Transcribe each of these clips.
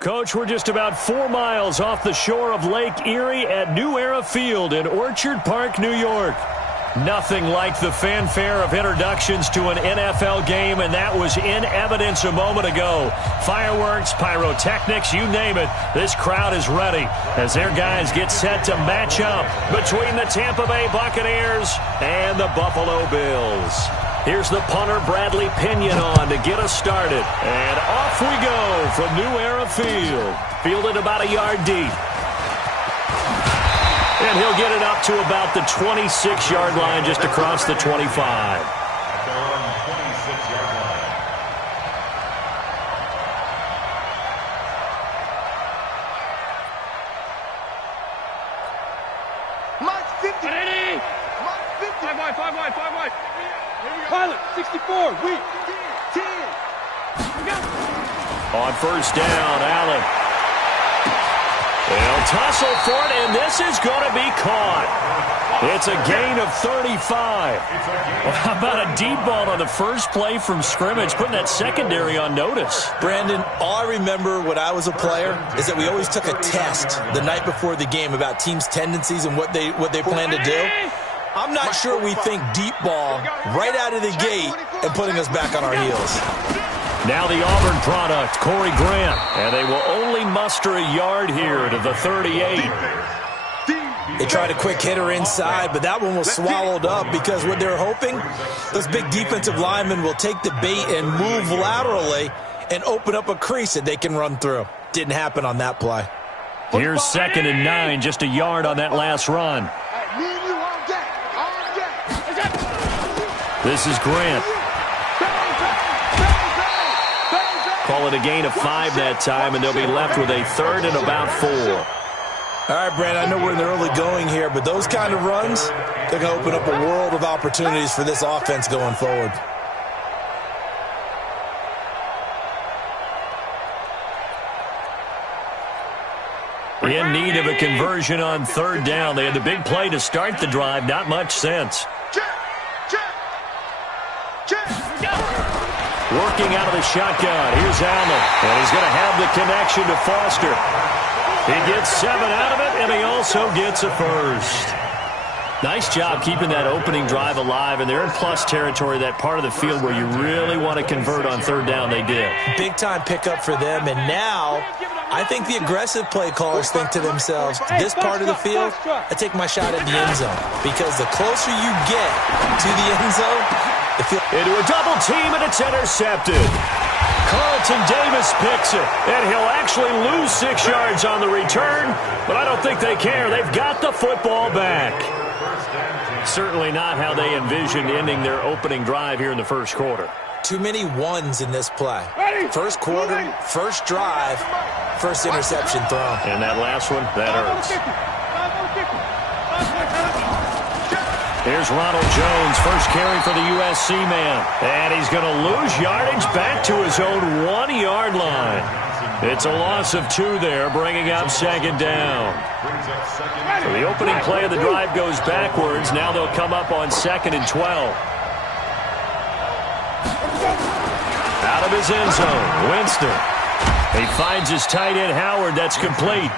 Coach, we're just about 4 miles off the shore of Lake Erie at New Era Field in Orchard Park, New York. Nothing like the fanfare of introductions to an NFL game, and that was in evidence a moment ago. Fireworks, pyrotechnics, you name it, this crowd is ready as their guys get set to match up between the Tampa Bay Buccaneers and the Buffalo Bills. Here's the punter, Bradley Pinion, on to get us started. And off we go from New Era Field. Fielded about a yard deep. And he'll get it up to about the 26-yard line, just across the 25. Pilot, 64, weak, 10. On first down, Allen. They'll tussle for it, and this is going to be caught. It's a gain of 35. Well, how about a deep ball on the first play from scrimmage, putting that secondary on notice? Brandon, all I remember when I was a player is that we always took a test the night before the game about teams' tendencies and what they plan to do. I'm not sure we think deep ball right out of the gate and putting us back on our heels. Now the Auburn product, Corey Grant, and they will only muster a yard here to the 38. They tried a quick hitter inside, but that one was swallowed up because what they're hoping, those big defensive linemen will take the bait and move laterally and open up a crease that they can run through. Didn't happen on that play. Here's 2nd and 9, just a yard on that last run. This is Grant. Call it a gain of 5 that time, and they'll be left with a 3rd and about 4. All right, Brandon, I know we're in the early going here, but those kind of runs, they're going to open up a world of opportunities for this offense going forward. In need of a conversion on 3rd down. They had the big play to start the drive, not much sense. Working out of the shotgun. Here's Allen. And he's going to have the connection to Foster. He gets 7 out of it, and he also gets a first. Nice job keeping that opening drive alive, and they're in plus territory, that part of the field where you really want to convert on 3rd down. They did. Big-time pickup for them, and now I think the aggressive play callers think to themselves, this part of the field, I take my shot at the end zone, because the closer you get to the end zone, the field... Into a double team, and it's intercepted. Carlton Davis picks it, and he'll actually lose 6 yards on the return, but I don't think they care. They've got the football back. Certainly not how they envisioned ending their opening drive here in the first quarter. Too many ones in this play. First quarter, first drive, first interception thrown. And that last one, that hurts. Here's Ronald Jones, first carry for the USC man. And he's going to lose yardage back to his own 1-yard line. It's a loss of 2 there, bringing up 2nd down. So the opening play of the drive goes backwards. Now they'll come up on 2nd and 12. Out of his end zone, Winston. He finds his tight end, Howard. That's complete.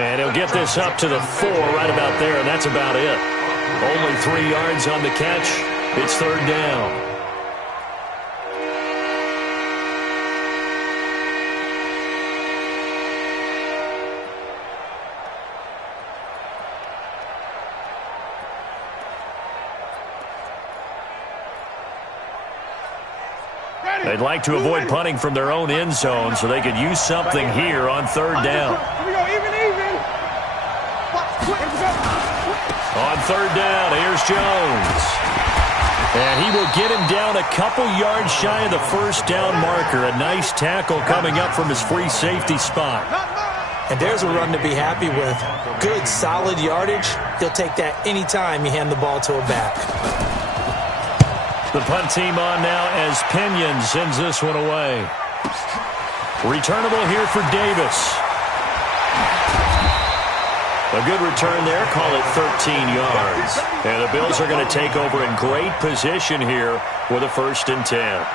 And he'll get this up to the 4 right about there, and that's about it. Only 3 yards on the catch. It's 3rd down. They'd like to avoid punting from their own end zone so they could use something here on 3rd down. On 3rd down, here's Jones. And he will get him down a couple yards shy of the first down marker. A nice tackle coming up from his free safety spot. And there's a run to be happy with. Good, solid yardage. He'll take that anytime you hand the ball to a back. The punt team on now as Pinion sends this one away. Returnable here for Davis. A good return there, call it 13 yards. And the Bills are going to take over in great position here with a 1st and 10.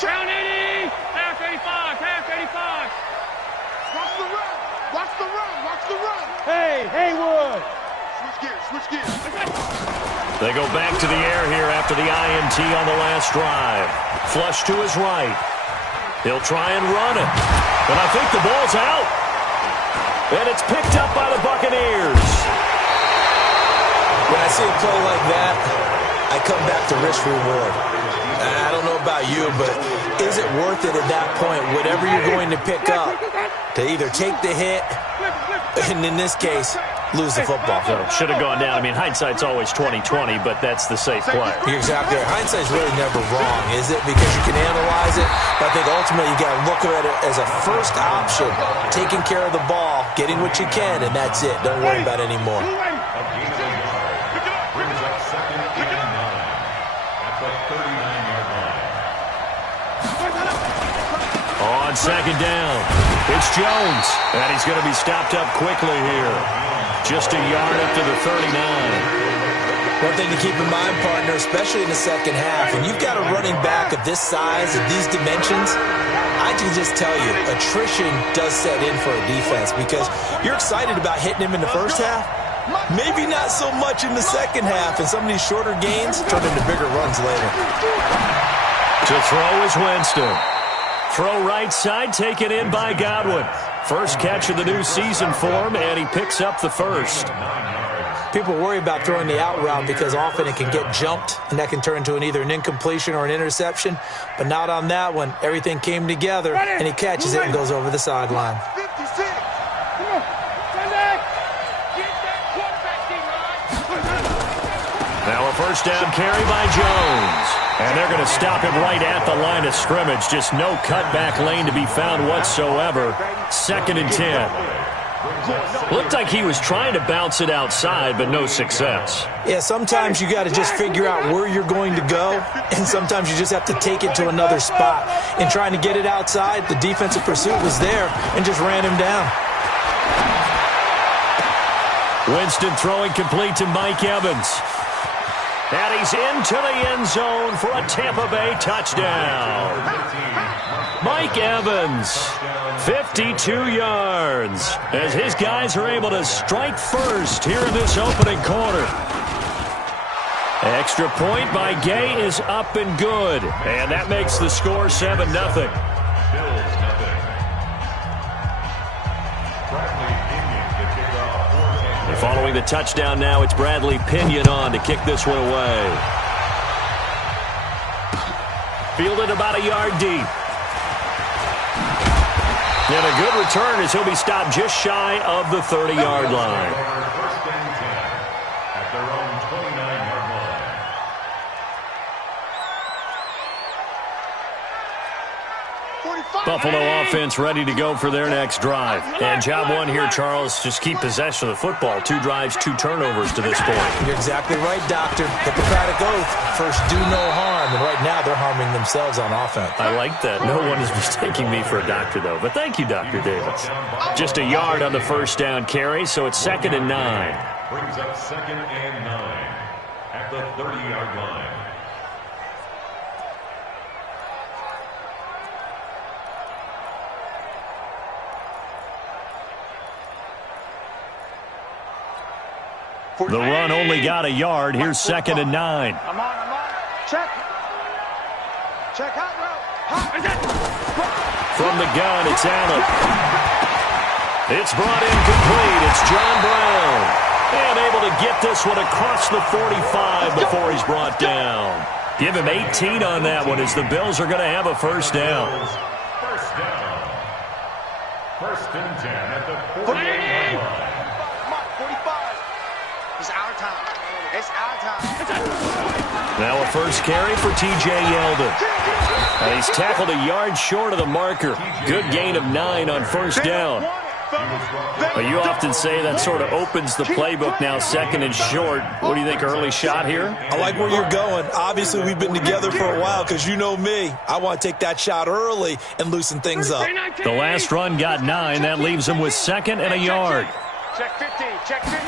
Down 80. Half 85. Half 85. Watch the run. Watch the run. Watch the run. Hey, Haywood. Switch gears. Switch gears. They go back to the air here after the INT on the last drive. Flush to his right. He'll try and run it. But I think the ball's out. And it's picked up by the Buccaneers. When I see a play like that, I come back to risk-reward. I don't know about you, but is it worth it at that point, whatever you're going to pick up, to either take the hit, and in this case, lose the football? So should have gone down. I mean, hindsight's always 20/20, but that's the safe play. You're exactly right. Hindsight's really never wrong, is it? Because you can analyze it, but I think ultimately you got to look at it as a first option, taking care of the ball, getting what you can, and that's it. Don't worry about it anymore. On second down, it's Jones, and he's going to be stopped up quickly here. Just a yard up to the 39. One thing to keep in mind, partner, especially in the second half, when you've got a running back of this size and these dimensions, I can just tell you, attrition does set in for a defense because you're excited about hitting him in the first half. Maybe not so much in the second half, and some of these shorter gains turn into bigger runs later. To throw is Winston. Throw right side, taken in by Godwin. First catch of the new season for him, and he picks up the first. People worry about throwing the out route because often it can get jumped, and that can turn into either an incompletion or an interception. But not on that one. Everything came together, and he catches it and goes over the sideline. 56. Come on. Stand back. Get that quarterback team right. Now a first down carry by Jones. And they're going to stop him right at the line of scrimmage. Just no cutback lane to be found whatsoever. 2nd and 10. Looked like he was trying to bounce it outside, but no success. Yeah, sometimes you got to just figure out where you're going to go, and sometimes you just have to take it to another spot. In trying to get it outside, the defensive pursuit was there and just ran him down. Winston throwing complete to Mike Evans. And he's into the end zone for a Tampa Bay touchdown. Mike Evans, 52 yards, as his guys are able to strike first here in this opening quarter. Extra point by Gay is up and good, and that makes the score 7-0. Following the touchdown now, it's Bradley Pinion on to kick this one away. Fielded about a yard deep. And a good return as he'll be stopped just shy of the 30-yard line. First and 10 at their own 29-yard line. Buffalo offense ready to go for their next drive. And job one here, Charles, just keep possession of the football. 2 drives, 2 turnovers to this point. You're exactly right, Doctor. Hippocratic oath, first do no harm. And right now they're harming themselves on offense. I like that. No one is mistaking me for a doctor, though. But thank you, Dr. Davis. Just a yard on the first down carry, so it's 2nd and 9. Brings up 2nd and 9 at the 30-yard line. The run only got a yard. Here's 2nd and 9. I'm on. Check. Check hot route. From the gun, it's Allen. It's brought in complete. It's John Brown. And able to get this one across the 45 before he's brought down. Give him 18 on that one as the Bills are going to have a first down. First down. 1st and 10 at the 48-yard line. 45. It's our time. It's our time. Now a first carry for T.J. Yeldon. And he's tackled a yard short of the marker. Good gain of 9 on first down. But you often say that sort of opens the playbook now, 2nd and short. What do you think, early shot here? I like where you're going. Obviously, we've been together for a while because you know me. I want to take that shot early and loosen things up. The last run got 9. That leaves him with 2nd and a yard. Check 15. Check 15.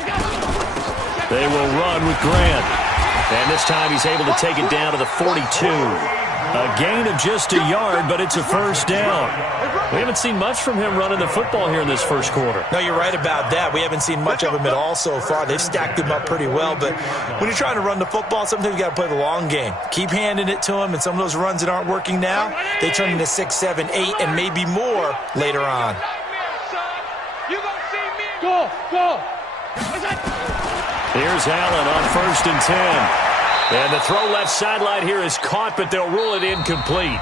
They will run with Grant. And this time he's able to take it down to the 42. A gain of just a yard, but it's a first down. We haven't seen much from him running the football here in this first quarter. No, you're right about that. We haven't seen much of him at all so far. They've stacked him up pretty well, but when you're trying to run the football, sometimes you got to play the long game. Keep handing it to him, and some of those runs that aren't working now, they turn into 6, 7, 8, and maybe more later on. Go, go. Here's Allen on 1st and 10. And the throw left sideline here is caught, but they'll rule it incomplete.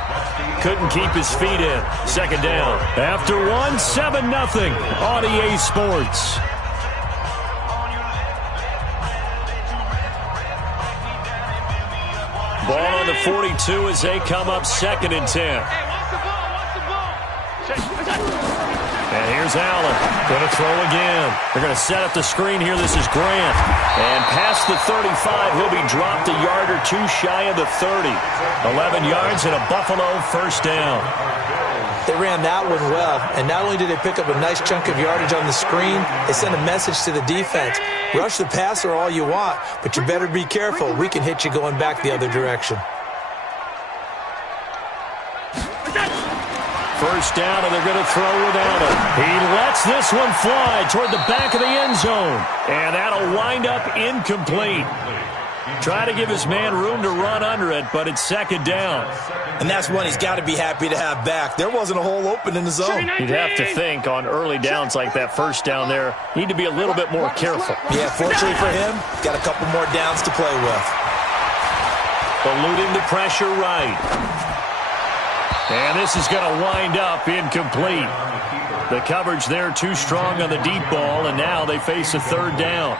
Couldn't keep his feet in. Second down. After one, 7-0 on EA Sports. Ball on the 42 as they come up 2nd and 10. And here's Allen. Going to throw again. They're going to set up the screen here. This is Grant. And past the 35, he'll be dropped a yard or two shy of the 30. 11 yards and a Buffalo first down. They ran that one well, and not only did they pick up a nice chunk of yardage on the screen, they sent a message to the defense. Rush the passer all you want, but you better be careful. We can hit you going back the other direction. First down, and they're going to throw without him. He lets this one fly toward the back of the end zone. And that'll wind up incomplete. Try to give his man room to run under it, but it's 2nd down. And that's one he's got to be happy to have back. There wasn't a hole open in the zone. You'd have to think on early downs like that first down there, need to be a little bit more careful. Yeah, fortunately for him, got a couple more downs to play with. Eluding the pressure right. And this is going to wind up incomplete. The coverage there too strong on the deep ball, and now they face a 3rd down.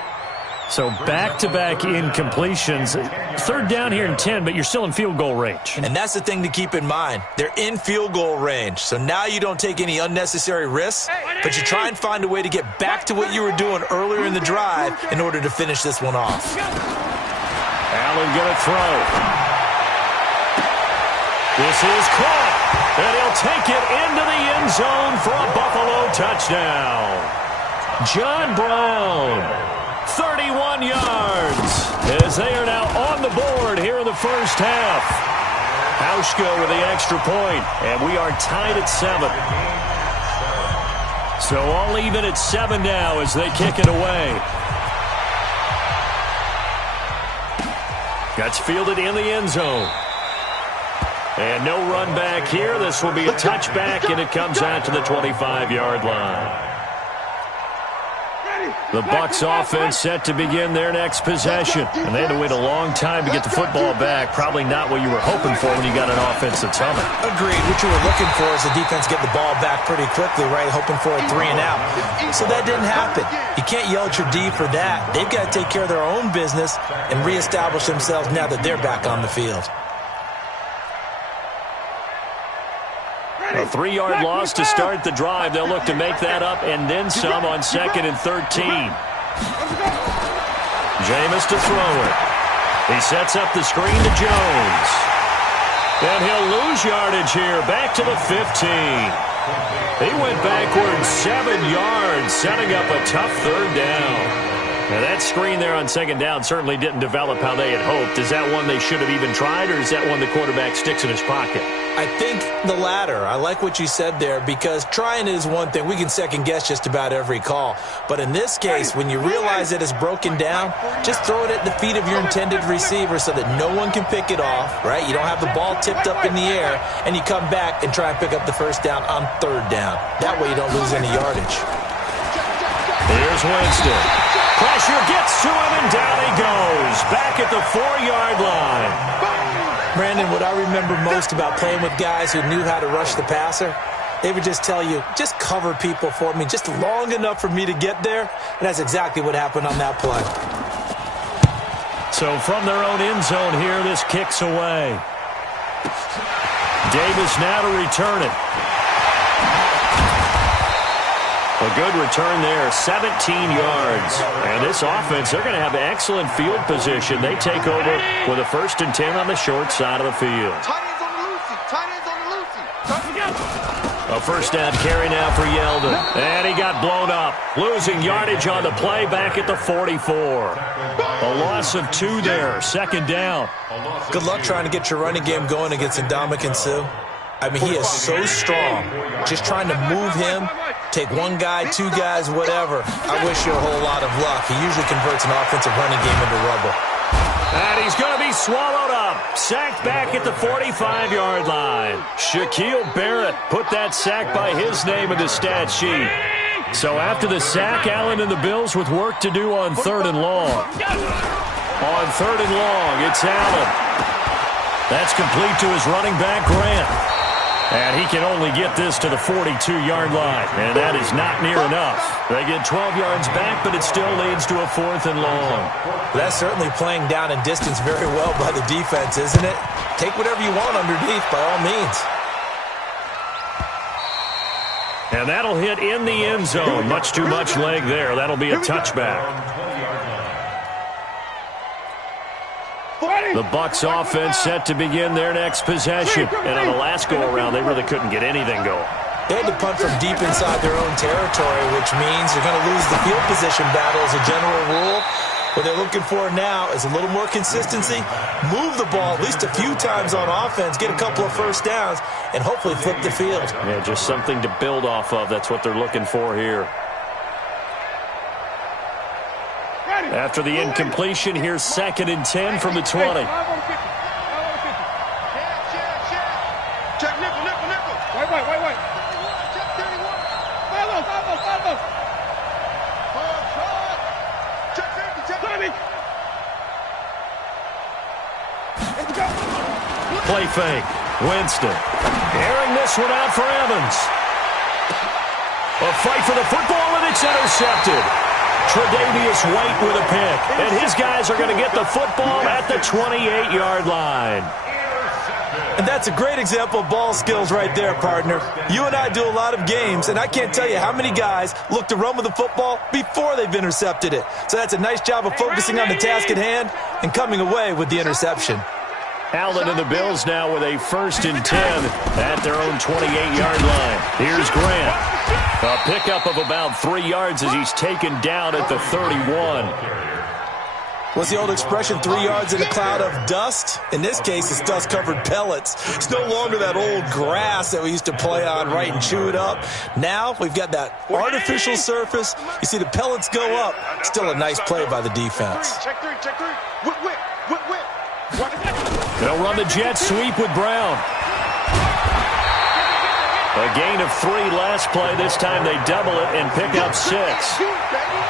So back-to-back incompletions. 3rd down here in 10, but you're still in field goal range. And that's the thing to keep in mind. They're in field goal range. So now you don't take any unnecessary risks, but you try and find a way to get back to what you were doing earlier in the drive in order to finish this one off. Allen going to throw. This is caught, and he'll take it into the end zone for a Buffalo touchdown. John Brown, 31 yards, as they are now on the board here in the first half. Hauschka with the extra point, and we are tied at 7. So all even at 7 now as they kick it away. That's fielded in the end zone. And no run back here. This will be a touchback, and it comes out to the 25-yard line. The Bucs offense set to begin their next possession. And they had to wait a long time to get the football back. Probably not what you were hoping for when you got an offense that's humming. Agreed. What you were looking for is the defense get the ball back pretty quickly, right? Hoping for a 3 and out. So that didn't happen. You can't yell at your D for that. They've got to take care of their own business and reestablish themselves now that they're back on the field. A 3-yard loss to start the drive. They'll look to make that up and then some on 2nd and 13. Jameis to throw it. He sets up the screen to Jones. And he'll lose yardage here. Back to the 15. He went backwards 7 yards, setting up a tough 3rd down. Now that screen there on 2nd down certainly didn't develop how they had hoped. Is that one they should have even tried, or is that one the quarterback sticks in his pocket? I think the latter. I like what you said there, because trying is one thing. We can second-guess just about every call. But in this case, when you realize that it's broken down, just throw it at the feet of your intended receiver so that no one can pick it off, right? You don't have the ball tipped up in the air, and you come back and try and pick up the first down on 3rd down. That way you don't lose any yardage. Here's Winston. Pressure gets to him, and down he goes. Back at the 4-yard line. Brandon, what I remember most about playing with guys who knew how to rush the passer, they would just tell you, just cover people for me, just long enough for me to get there. And that's exactly what happened on that play. So from their own end zone here, this kicks away. Davis now to return it. A good return there, 17 yards. And this offense, they're going to have excellent field position. They take over with a 1st and 10 on the short side of the field. Tight ends on the loosey. Tight ends on the loosey. A first down carry now for Yeldon. And he got blown up. Losing yardage on the play back at the 44. A loss of 2 there. Second down. Good luck trying to get your running game going against Ndamukong Suh. I mean, he is so strong. Just trying to move him, take 1 guy, 2 guys, whatever. I wish you a whole lot of luck. He usually converts an offensive running game into rubble. And he's going to be swallowed up. Sacked back at the 45-yard line. Shaquille Barrett put that sack by his name in the stat sheet. So after the sack, Allen and the Bills with work to do on 3rd and long. On 3rd and long, it's Allen. That's complete to his running back, Grant. And he can only get this to the 42-yard line. And that is not near enough. They get 12 yards back, but it still leads to a 4th and long. That's certainly playing down in distance very well by the defense, isn't it? Take whatever you want underneath, by all means. And that'll hit in the end zone. Much too much leg there. That'll be a touchback. The Bucs offense set to begin their next possession. And on the last go-around, they really couldn't get anything going. They had to punt from deep inside their own territory, which means they're going to lose the field position battle as a general rule. What they're looking for now is a little more consistency, move the ball at least a few times on offense, get a couple of first downs, and hopefully flip the field. Yeah, just something to build off of. That's what they're looking for here. After the incompletion, here's 2nd and 10 from the 20. Check nickel, nickel, nickel. Wait. Check 31. Follow. Check 50, check 50. Let's go. Play fake. Winston. Airing this one out for Evans. A fight for the football, and it's intercepted. Tre'Davious White with a pick. And his guys are going to get the football at the 28-yard line. And that's a great example of ball skills right there, partner. You and I do a lot of games, and I can't tell you how many guys look to run with the football before they've intercepted it. So that's a nice job of focusing on the task at hand and coming away with the interception. Allen and the Bills now with a 1st and 10 at their own 28-yard line. Here's Grant. A pickup of about 3 yards as he's taken down at the 31. What's the old expression, 3 yards in a cloud of dust? In this case, it's dust-covered pellets. It's no longer that old grass that we used to play on, right, and chew it up. Now we've got that artificial surface. You see the pellets go up. Still a nice play by the defense. Check 3. Whip. They'll run the jet sweep with Brown. A gain of 3 last play. This time they double it and pick up 6.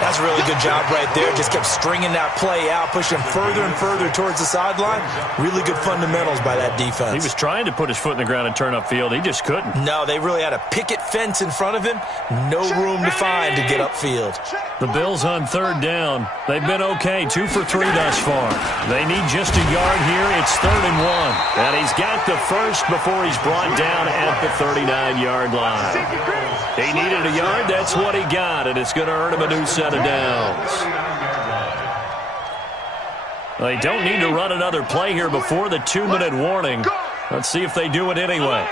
That's a really good job right there. Just kept stringing that play out, pushing further and further towards the sideline. Really good fundamentals by that defense. He was trying to put his foot in the ground and turn upfield. He just couldn't. No, they really had a picket fence in front of him. No room to find to get upfield. The Bills on 3rd down. They've been okay, 2 for 3 thus far. They need just a yard here. It's 3rd and 1. And he's got the first before he's brought down at the 39-yard line. He needed a yard. That's what he got, and it's going to earn him a new set of downs. They don't need to run another play here before the 2-minute warning. Let's see if they do it anyway.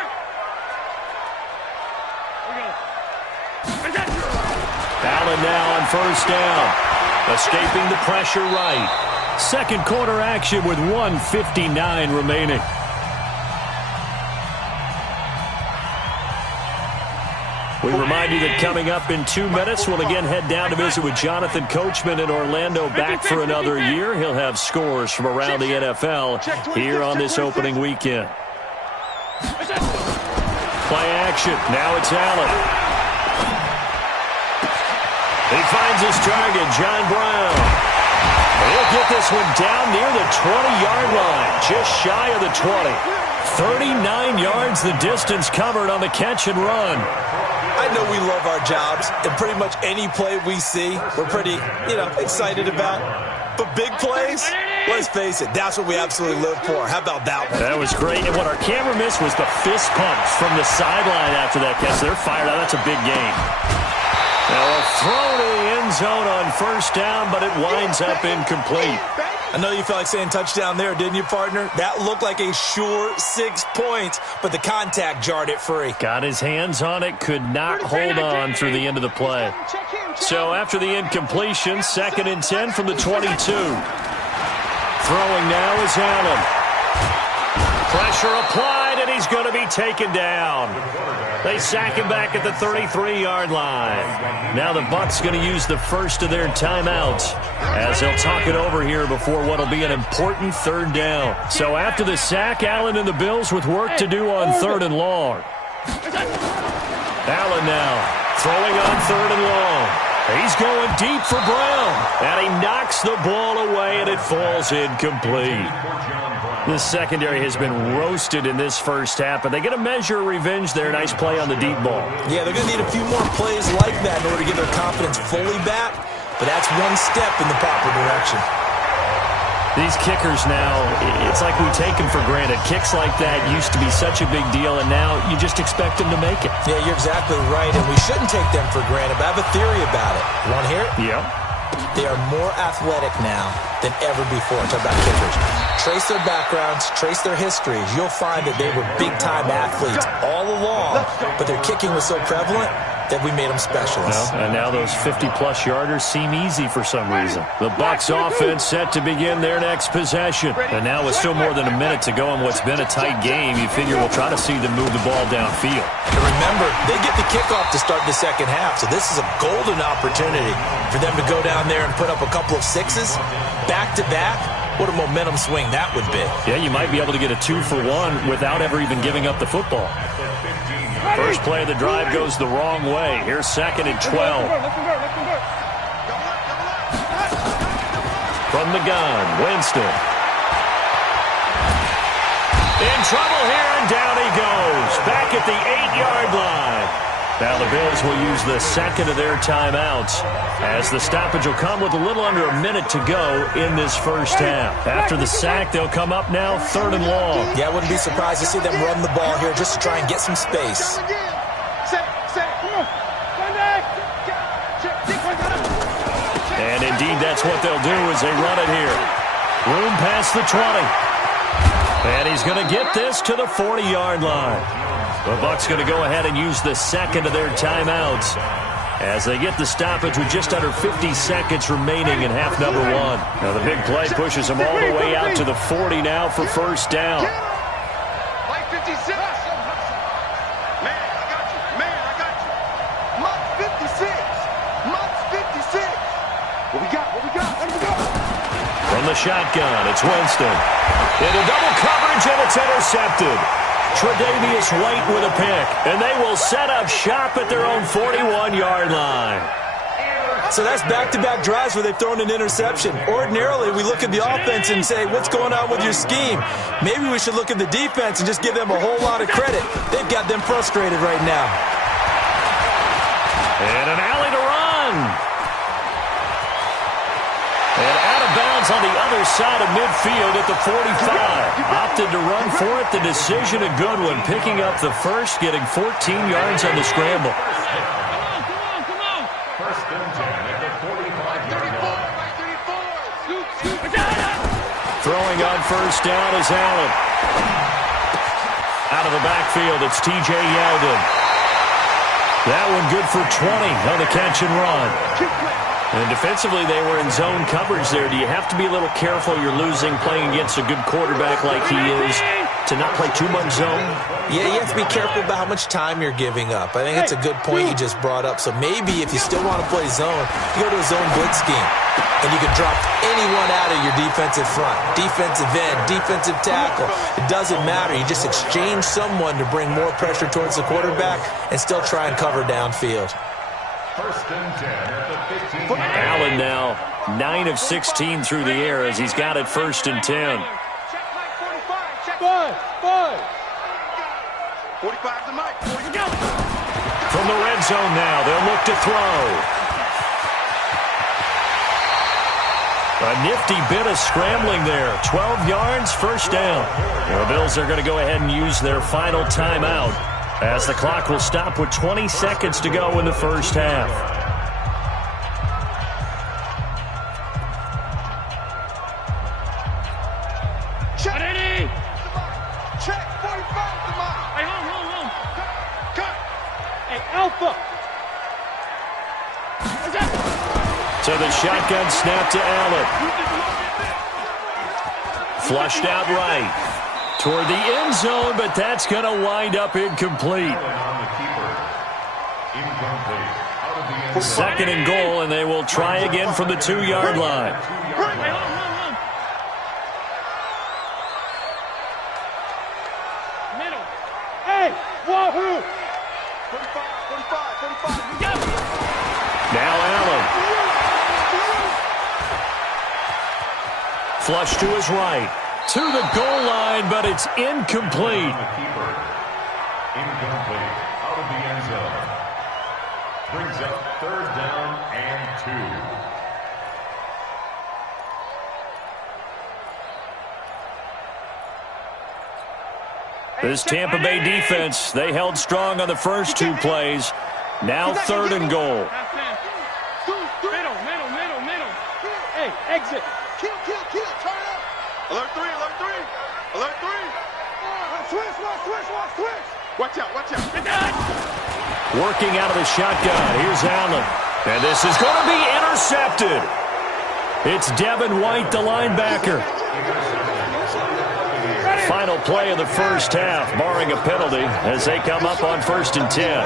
Allen now on 1st down. Escaping the pressure right. Second quarter action with 1:59 remaining. We remind you that coming up in 2 minutes, we'll again head down to visit with Jonathan Coachman in Orlando, back for another year. He'll have scores from around the NFL here on this opening weekend. Play action. Now it's Allen. He finds his target, John Brown. He'll get this one down near the 20-yard line, just shy of the 20. 39 yards the distance covered on the catch and run. I know we love our jobs, and pretty much any play we see, we're pretty, excited about. But big plays, let's face it, that's what we absolutely live for. How about that one? That was great, and what our camera missed was the fist pumps from the sideline after that catch. They're fired out. That's a big game. Now a throw to the end zone on 1st down, but it winds up incomplete. I know you felt like saying touchdown there, didn't you, partner? That looked like a sure 6 points, but the contact jarred it free. Got his hands on it, could not hold on through the end of the play. So after the incompletion, 2nd and 10 from the 22. Throwing now is Allen. Pressure applied, and he's going to be taken down. They sack him back at the 33-yard line. Now the Bucs going to use the first of their timeouts as they'll talk it over here before what will be an important 3rd down. So after the sack, Allen and the Bills with work to do on 3rd and long. Allen now throwing on 3rd and long. He's going deep for Brown, and he knocks the ball away, and it falls incomplete. This secondary has been roasted in this first half, but they get a measure of revenge there. Nice play on the deep ball. Yeah, they're going to need a few more plays like that in order to get their confidence fully back, but that's one step in the proper direction. These kickers now, it's like we take them for granted. Kicks like that used to be such a big deal, and now you just expect them to make it. Yeah, you're exactly right, and we shouldn't take them for granted, but I have a theory about it. You want to hear it? Yeah. They are more athletic now than ever before. Talk about kickers. Trace their backgrounds, trace their histories. You'll find that they were big-time athletes all along, but their kicking was so prevalent that we made them specialists. And now those 50-plus yarders seem easy for some reason. The Bucs offense set to begin their next possession. And now with still more than a minute to go in what's been a tight game, you figure we'll try to see them move the ball downfield. And remember, they get the kickoff to start the second half, so this is a golden opportunity for them to go down there and put up a couple of sixes back-to-back. What a momentum swing that would be. Yeah, you might be able to get a 2-for-1 without ever even giving up the football. First play of the drive goes the wrong way. Here's 2nd and 12. From the gun, Winston. In trouble here, and down he goes. Back at the 8-yard line. Now the Bills will use the 2nd of their timeouts as the stoppage will come with a little under a minute to go in this first half. After the sack, they'll come up now 3rd and long. Yeah, I wouldn't be surprised to see them run the ball here just to try and get some space. And indeed, that's what they'll do as they run it here. Room past the 20. And he's going to get this to the 40-yard line. The Bucs going to go ahead and use the 2nd of their timeouts as they get the stoppage with just under 50 seconds remaining in half number 1. Now the big play pushes them all the way out to the 40 now for first down. Like 56. Man, I got you. Man, I got you. Mutz 56. Mutz 56. What we got? What we got? Let me go. From the shotgun, it's Winston. Into double coverage, and it's intercepted. Tre'Davious White with a pick, and they will set up shop at their own 41-yard line. So that's back-to-back drives where they've thrown an interception. Ordinarily, we look at the offense and say, what's going on with your scheme? Maybe we should look at the defense and just give them a whole lot of credit. They've got them frustrated right now. And an alley to run. And out of bounds on the other side of midfield at the 45. Opted to run for it. The decision a good one. Picking up the first, getting 14 yards on the scramble. First and 10 at the 45-yard line. Throwing on first down is Allen. Out of the backfield, it's T.J. Yeldon. That one good for 20 on the catch and run. And defensively, they were in zone coverage there. Do you have to be a little careful? You're losing playing against a good quarterback like he is to not play too much zone? Yeah, you have to be careful about how much time you're giving up. I think it's a good point you just brought up. So maybe if you still want to play zone, you go to a zone blitz scheme. And you can drop anyone out of your defensive front. Defensive end, defensive tackle. It doesn't matter. You just exchange someone to bring more pressure towards the quarterback and still try and cover downfield. First and 10 at the 15. Allen now 9 of 16 through the air as he's got it first and 10. Check Mike 45. Check 5. 45 to Mike. 40. From the red zone now, they'll look to throw. A nifty bit of scrambling there. 12 yards, first down. The Bills are going to go ahead and use their final timeout as the clock will stop with 20 seconds to go in the first half. Check. Ready. Check. 45 to mine. Hey, home. Cut. Hey, Alpha. To the shotgun snap to Allen. Flushed out right. Toward the end zone, but that's going to wind up incomplete. Second and goal, and they will try again from the 2-yard line. Middle. Hey, wahoo! 45. Now Allen. Flush to his right. To the goal line, but it's incomplete. Incomplete. Out of the end zone. Brings up 3rd down and 2. This Tampa Bay defense, they held strong on the first 2 plays. Now 3rd and goal. Middle. Hey, exit. Kill. Turn it up. Alert 3. Switch. Watch out. Working out of the shotgun. Here's Allen. And this is going to be intercepted. It's Devin White, the linebacker. Final play of the first half, barring a penalty, as they come up on 1st and 10.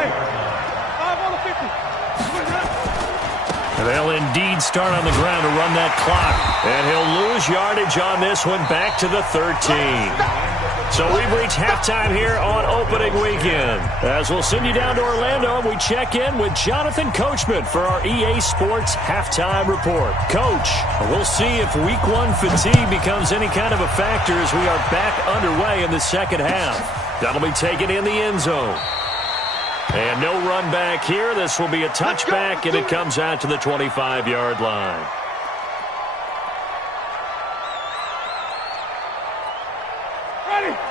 They'll indeed start on the ground to run that clock. And he'll lose yardage on this one, back to the 13. So we've reached halftime here on opening weekend. As we'll send you down to Orlando, we check in with Jonathan Coachman for our EA Sports Halftime Report. Coach, we'll see if Week 1 fatigue becomes any kind of a factor as we are back underway in the second half. That'll be taken in the end zone. And no run back here. This will be a touchback, and it comes out to the 25-yard line.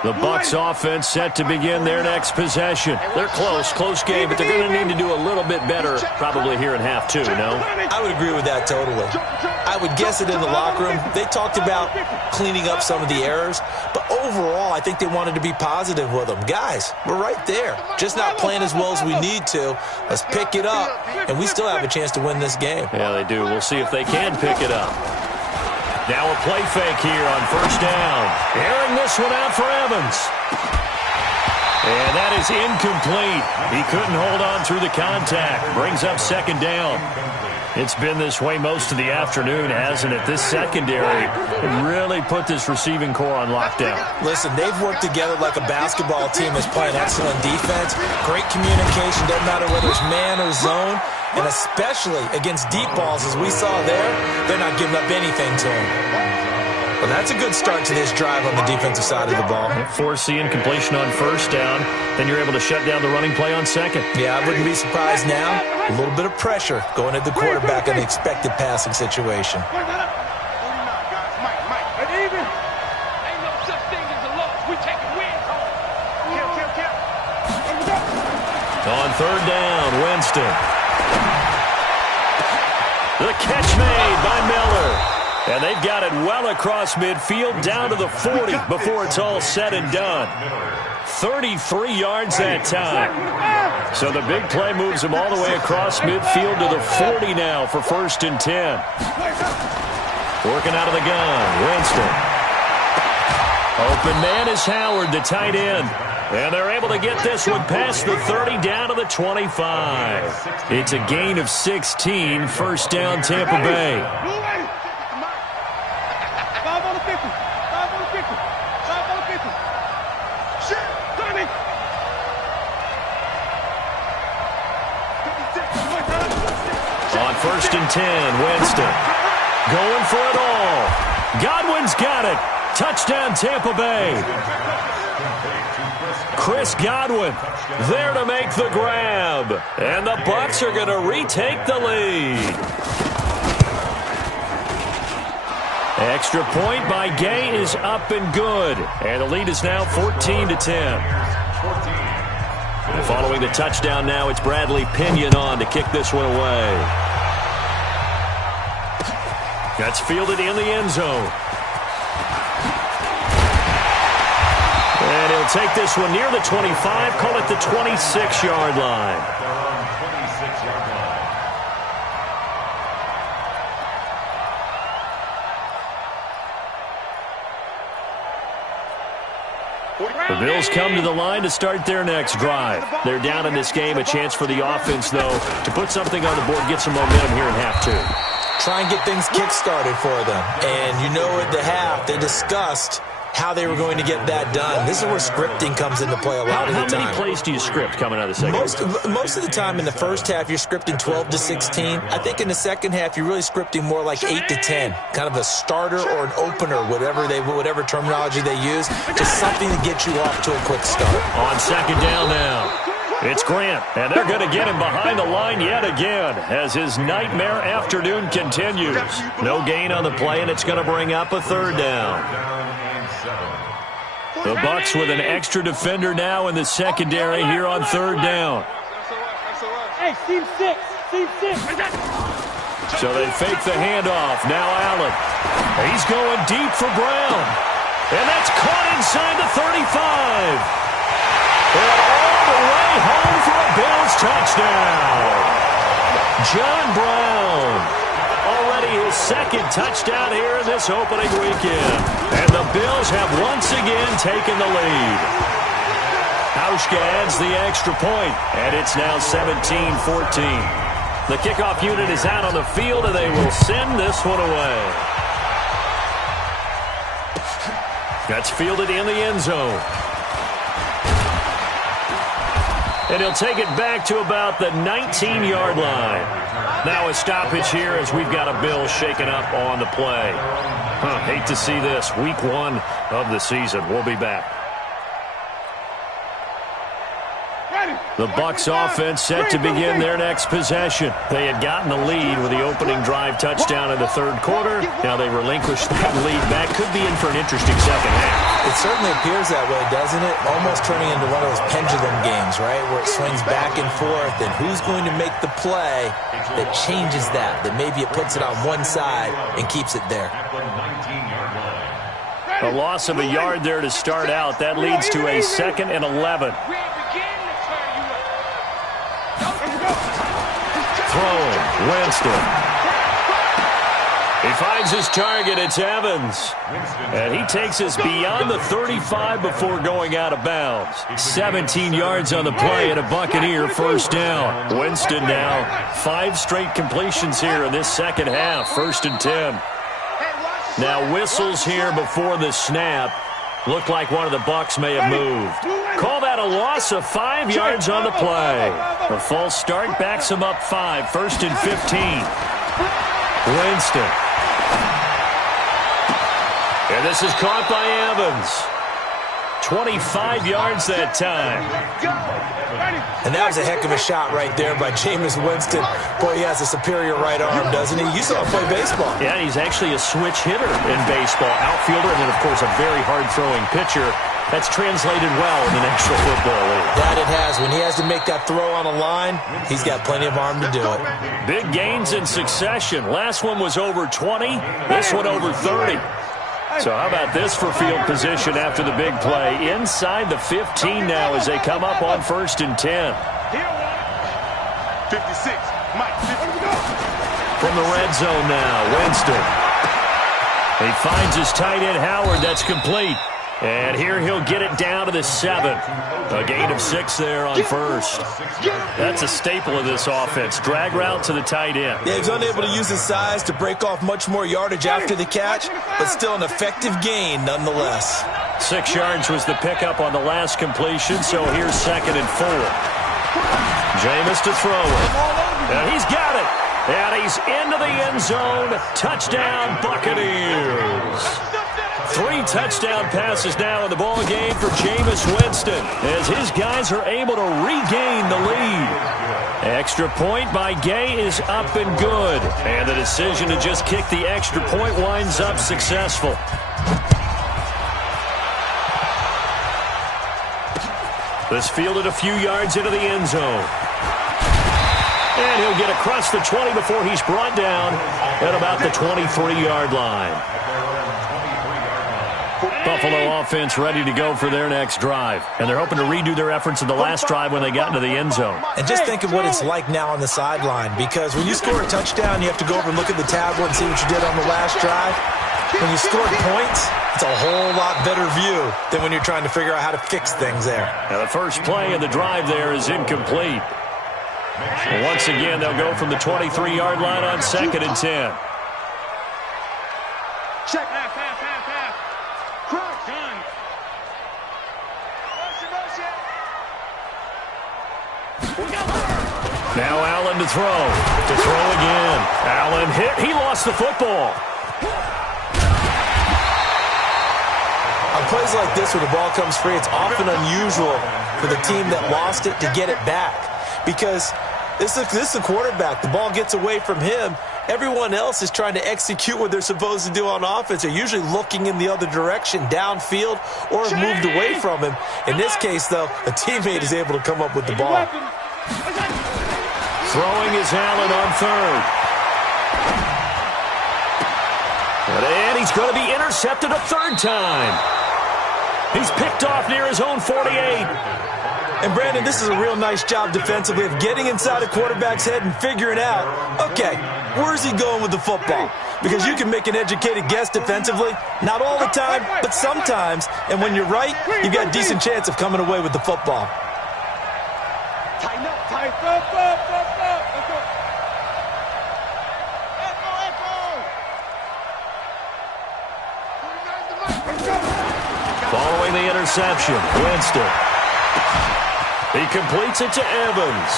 The Bucs offense set to begin their next possession. They're close game, but they're going to need to do a little bit better probably here in half 2, no? I would agree with that totally. I would guess it in the locker room. They talked about cleaning up some of the errors, but overall, I think they wanted to be positive with them. Guys, we're right there. Just not playing as well as we need to. Let's pick it up, and we still have a chance to win this game. Yeah, they do. We'll see if they can pick it up. Now a play fake here on 1st down. Airing this one out for Evans. And that is incomplete. He couldn't hold on through the contact. Brings up 2nd down. It's been this way most of the afternoon, hasn't it? This secondary really put this receiving core on lockdown. Listen, they've worked together like a basketball team that's playing excellent defense. Great communication, doesn't matter whether it's man or zone. And especially against deep balls, as we saw there, they're not giving up anything to them. Well, that's a good start to this drive on the defensive side of the ball. Force the incompletion on 1st down, then you're able to shut down the running play on 2nd. Yeah, I wouldn't be surprised now. A little bit of pressure going at the quarterback in the expected passing situation. On 3rd down, Winston. The catch made by Miller. And they've got it well across midfield, down to the 40 before it's all said and done. 33 yards that time. So the big play moves him all the way across midfield to the 40 now for 1st and 10. Working out of the gun, Winston. Open man is Howard, the tight end. And they're able to get this one past the 30 down to the 25. It's a gain of 16, 1st down Tampa Bay. 5 on the 50. 5 on the 50. 5 on the 50. Shit, Tommy. On 1st and 10, Winston. Going for it all. Godwin's got it. Touchdown Tampa Bay. Chris Godwin there to make the grab. And the Bucs are going to retake the lead. Extra point by Gay is up and good. And the lead is now 14-10. And following the touchdown now, it's Bradley Pinion on to kick this one away. That's fielded in the end zone. take this one near the 25, call it the 26-yard line. The Bills come to the line to start their next drive. They're down in this game. A chance for the offense, though, to put something on the board, get some momentum here in half two. Try and get things kick-started for them. And you know at the half, they discussed how they were going to get that done. This is where scripting comes into play a lot of the time. How many plays do you script coming out of the second half? Most of the time in the first half, you're scripting 12 to 16. I think in the second half, you're really scripting more like 8 to 10. Kind of a starter or an opener, whatever terminology they use. Just something to get you off to a quick start. On second down now. It's Grant, and they're going to get him behind the line yet again as his nightmare afternoon continues. No gain on the play, and it's going to bring up a third down. The Bucs with an extra defender now in the secondary here on third down. Hey, team six. So they fake the handoff. Now Allen. He's going deep for Brown. And that's caught inside the 35. And all the way home for a Bills touchdown. John Brown. Already his second touchdown here in this opening weekend. And the Bills have once again taken the lead. Hauschka adds the extra point, and it's now 17-14. The kickoff unit is out on the field, and they will send this one away. That's fielded in the end zone. And he'll take it back to about the 19-yard line. Now a stoppage here as we've got a Bill shaken up on the play. Hate to see this. Week 1 of the season. We'll be back. The Bucs offense set to begin their next possession. They had gotten the lead with the opening drive touchdown in the third quarter. Now they relinquished that lead back. Could be in for an interesting second half. It certainly appears that way, doesn't it? Almost turning into one of those pendulum games, right? Where it swings back and forth, and who's going to make the play that changes that maybe it puts it on one side and keeps it there. A loss of a yard there to start out. That leads to a 2nd and 11. Throwing, Winston. He finds his target, it's Evans. And he takes us beyond the 35 before going out of bounds. 17 yards on the play and a Buccaneer first down. Winston now 5 straight completions here in this second half, 1st and 10. Now whistles here before the snap. Looked like one of the Bucs may have moved. Call that a loss of 5 yards on the play. A false start backs him up 5, 1st and 15. Winston. And this is caught by Evans. 25 yards that time. And that was a heck of a shot right there by Jameis Winston. Boy, he has a superior right arm, doesn't he? You saw him play baseball. Yeah, he's actually a switch hitter in baseball. Outfielder, and then, of course, a very hard-throwing pitcher. That's translated well in the National Football League. That it has. When he has to make that throw on a line, he's got plenty of arm to do it. Big gains in succession. Last one was over 20. This one over 30. So how about this for field position after the big play? Inside the 15 now as they come up on 1st and 10. 56, Mike. 50. From the red zone now, Winston. He finds his tight end, Howard. That's complete. And here he'll get it down to the 7. A gain of 6 there on 1st. That's a staple of this offense. Drag route to the tight end. Yeah, he's unable to use his size to break off much more yardage after the catch, but still an effective gain nonetheless. 6 yards was the pickup on the last completion, so here's 2nd and 4. Jameis to throw it. And he's got it. And he's into the end zone. Touchdown, Buccaneers. 3 touchdown passes now in the ball game for Jameis Winston as his guys are able to regain the lead. Extra point by Gay is up and good. And the decision to just kick the extra point winds up successful. This fielded a few yards into the end zone. And he'll get across the 20 before he's brought down at about the 23-yard line. Buffalo offense ready to go for their next drive. And they're hoping to redo their efforts in the last drive when they got into the end zone. And just think of what it's like now on the sideline, because when you score a touchdown, you have to go over and look at the tablet and see what you did on the last drive. When you scored points, it's a whole lot better view than when you're trying to figure out how to fix things there. Now the first play of the drive there is incomplete. Well, once again, they'll go from the 23-yard line on 2nd and 10. Check. Half. Crush. Done. Now Allen to throw. To throw again. Allen hit. He lost the football. On plays like this where the ball comes free, it's often unusual for the team that lost it to get it back. Because this is the quarterback. The ball gets away from him. Everyone else is trying to execute what they're supposed to do on offense. They're usually looking in the other direction, downfield, or have moved away from him. In this case, though, a teammate is able to come up with the ball. Throwing is Allen on 3rd. And he's going to be intercepted a 3rd time. He's picked off near his own 48. And, Brandon, this is a real nice job defensively of getting inside a quarterback's head and figuring out, okay, where's he going with the football? Because you can make an educated guess defensively, not all the time, but sometimes. And when you're right, you've got a decent chance of coming away with the football. Tighten up. Let's go. Following the interception, Winston. He completes it to Evans.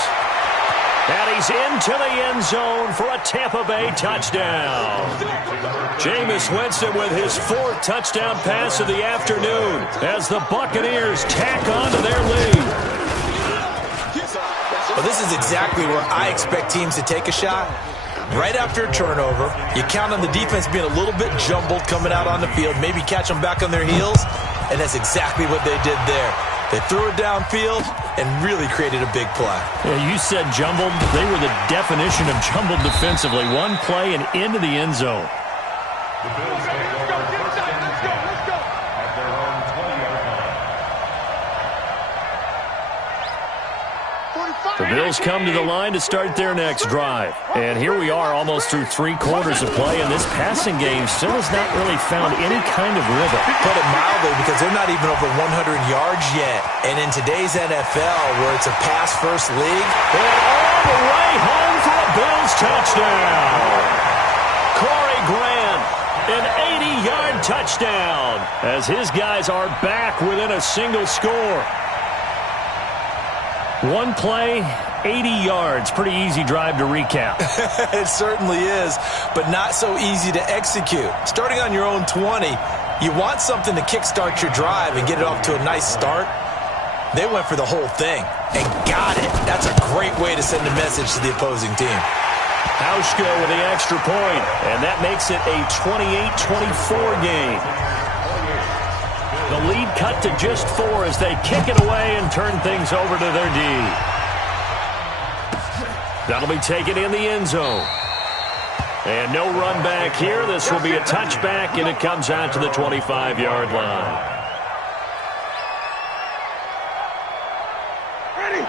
And he's into the end zone for a Tampa Bay touchdown. Jameis Winston with his 4th touchdown pass of the afternoon as the Buccaneers tack on to their lead. Well, this is exactly where I expect teams to take a shot. Right after a turnover, you count on the defense being a little bit jumbled coming out on the field, maybe catch them back on their heels, and that's exactly what they did there. They threw it downfield and really created a big play. Yeah, you said jumbled. They were the definition of jumbled defensively. One play and into the end zone. The Bills take over 1st and 10 at their own 20-yard line. The Bills come to the line to start their next drive. And here we are almost through 3 quarters of play, and this passing game still has not really found any kind of rhythm. Put it mildly, because they're not even over 100 yards yet. And in today's NFL, where it's a pass-first league, and all the way home for a Bills touchdown. Corey Grant, an 80-yard touchdown, as his guys are back within a single score. One play, 80 yards. Pretty easy drive to recap. It certainly is, but not so easy to execute. Starting on your own 20, you want something to kickstart your drive and get it off to a nice start. They went for the whole thing and got it. That's a great way to send a message to the opposing team. Hauschka with the extra point, and that makes it a 28-24 game. The lead cut to just 4 as they kick it away and turn things over to their D. That'll be taken in the end zone. And no run back here. This will be a touchback, and it comes out to the 25-yard line.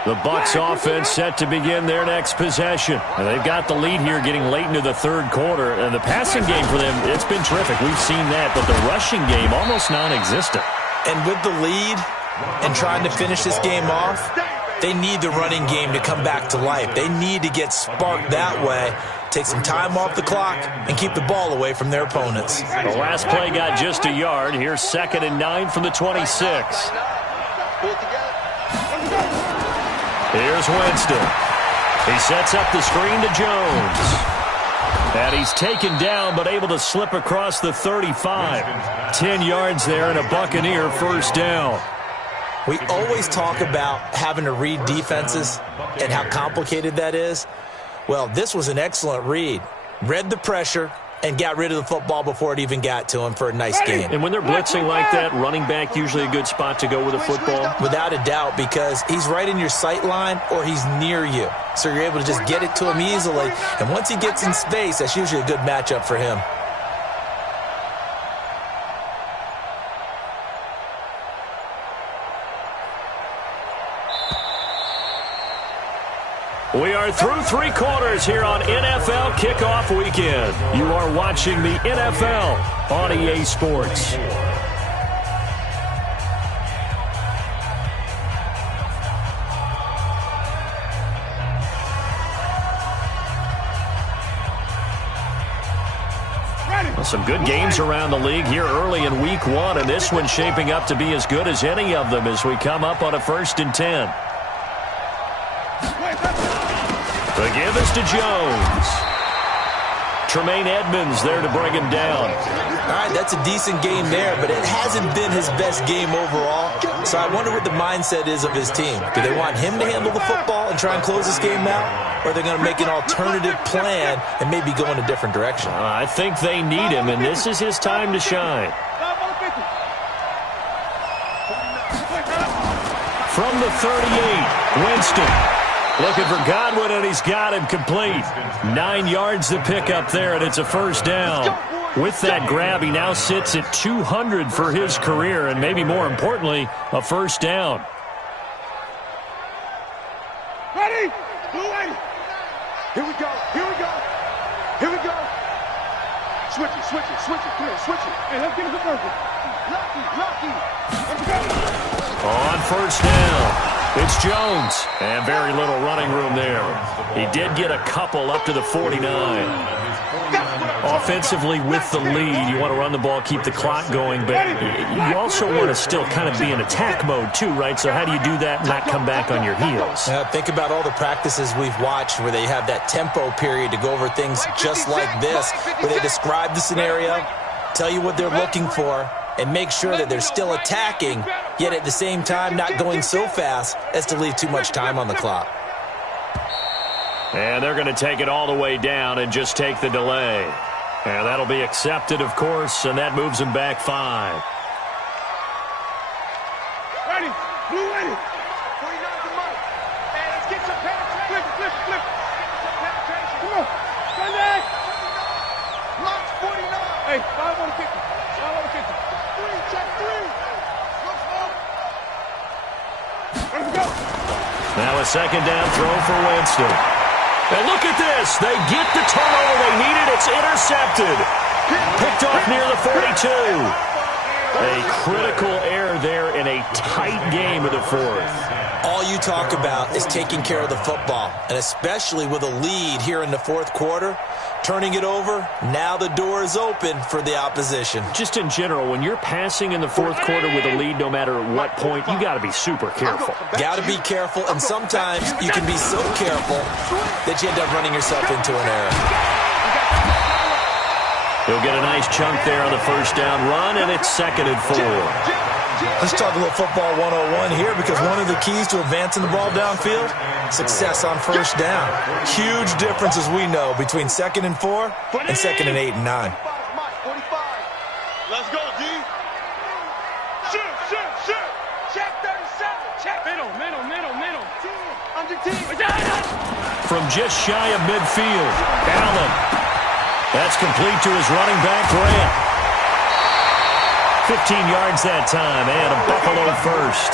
The Bucs offense set to begin their next possession. And they've got the lead here getting late into the 3rd quarter. And the passing game for them, it's been terrific. We've seen that. But the rushing game, almost non-existent. And with the lead and trying to finish this game off, they need the running game to come back to life. They need to get sparked that way, take some time off the clock, and keep the ball away from their opponents. The last play got just a yard. Here's 2nd and 9 from the 26. Here's Winston. He sets up the screen to Jones. And he's taken down but able to slip across the 35. 10 yards there and a Buccaneer first down. We always talk about having to read defenses and how complicated that is. Well, this was an excellent read. Read the pressure and got rid of the football before it even got to him for a nice game. And when they're blitzing like that, running back usually a good spot to go with a football? Without a doubt, because he's right in your sight line or he's near you. So you're able to just get it to him easily. And once he gets in space, that's usually a good matchup for him. We are through three quarters here on NFL Kickoff Weekend. You are watching the NFL on EA Sports. Well, some good games around the league here early in Week 1, and this one's shaping up to be as good as any of them as we come up on a 1st and 10. The give is to Jones. Tremaine Edmonds there to bring him down. All right, that's a decent game there, but it hasn't been his best game overall. So I wonder what the mindset is of his team. Do they want him to handle the football and try and close this game out? Or are they going to make an alternative plan and maybe go in a different direction? I think they need him, and this is his time to shine. From the 38, Winston. Looking for Godwin, and he's got him complete. 9 yards to pick up there, and it's a 1st down. With that grab, he now sits at 200 for his career, and maybe more importantly, a 1st down. Ready? Ready? Here we go. Here we go. Here we go. Switch it, switch it, switch it. Come on, switch it. Hey, let's get it to Thursday. Lucky. Let's go. On 1st down, it's Jones. And very little running room there. He did get a couple up to the 49. Offensively with the lead, you want to run the ball, keep the clock going, but you also want to still kind of be in attack mode too, right? So how do you do that and not come back on your heels? Think about all the practices we've watched where they have that tempo period to go over things just like this, where they describe the scenario, tell you what they're looking for, and make sure that they're still attacking, yet at the same time not going so fast as to leave too much time on the clock. And they're going to take it all the way down and just take the delay. And that'll be accepted, of course, and that moves them back 5. Ready? Blue ready? 49 to Mike. Hey, let's get some penetration. Flip. Some penetration. Come on. Stand there. Mike's 49. Hey, 5 on the kicker. 5 on the kicker. 3, check 3. Let's go. Let's go. Now a 2nd down throw for Winston. And look at this. They get the turnover they needed. It's intercepted. Picked off near the 42. A critical error there in a tight game of the 4th. All you talk about is taking care of the football, and especially with a lead here in the 4th quarter, turning it over, now the door is open for the opposition. Just in general, when you're passing in the 4th quarter with a lead, no matter at what point, you got to be super careful. Got to be careful, and sometimes you can be so careful that you end up running yourself into an error. He'll get a nice chunk there on the 1st down run, and it's 2nd and 4. Let's talk a little football 101 here, because one of the keys to advancing the ball downfield, success on 1st down. Huge difference, as we know, between 2nd and 4 and 2nd and 8 and 9. 45. Let's go, D. Shoot. Check 37. Check. Middle. 10. Under 10. From just shy of midfield, Allen. That's complete to his running back, Grant. 15 yards that time, and a Buffalo 1st.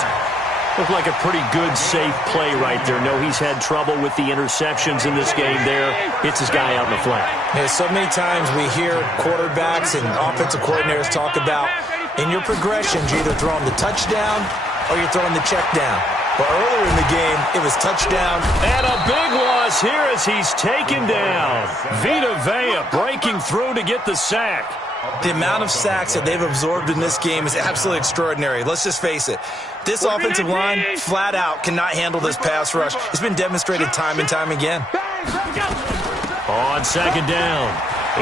Looked like a pretty good, safe play right there. No, he's had trouble with the interceptions in this game there. Hits his guy out in the flat. Yeah, so many times we hear quarterbacks and offensive coordinators talk about, in your progressions, you're either throwing the touchdown or you're throwing the check down. But earlier in the game, it was touchdown. And a big loss here as he's taken down. Vita Vea breaking through to get the sack. The amount of sacks that they've absorbed in this game is absolutely extraordinary. Let's just face it. This offensive line, flat out, cannot handle this pass rush. It's been demonstrated time and time again. On 2nd down,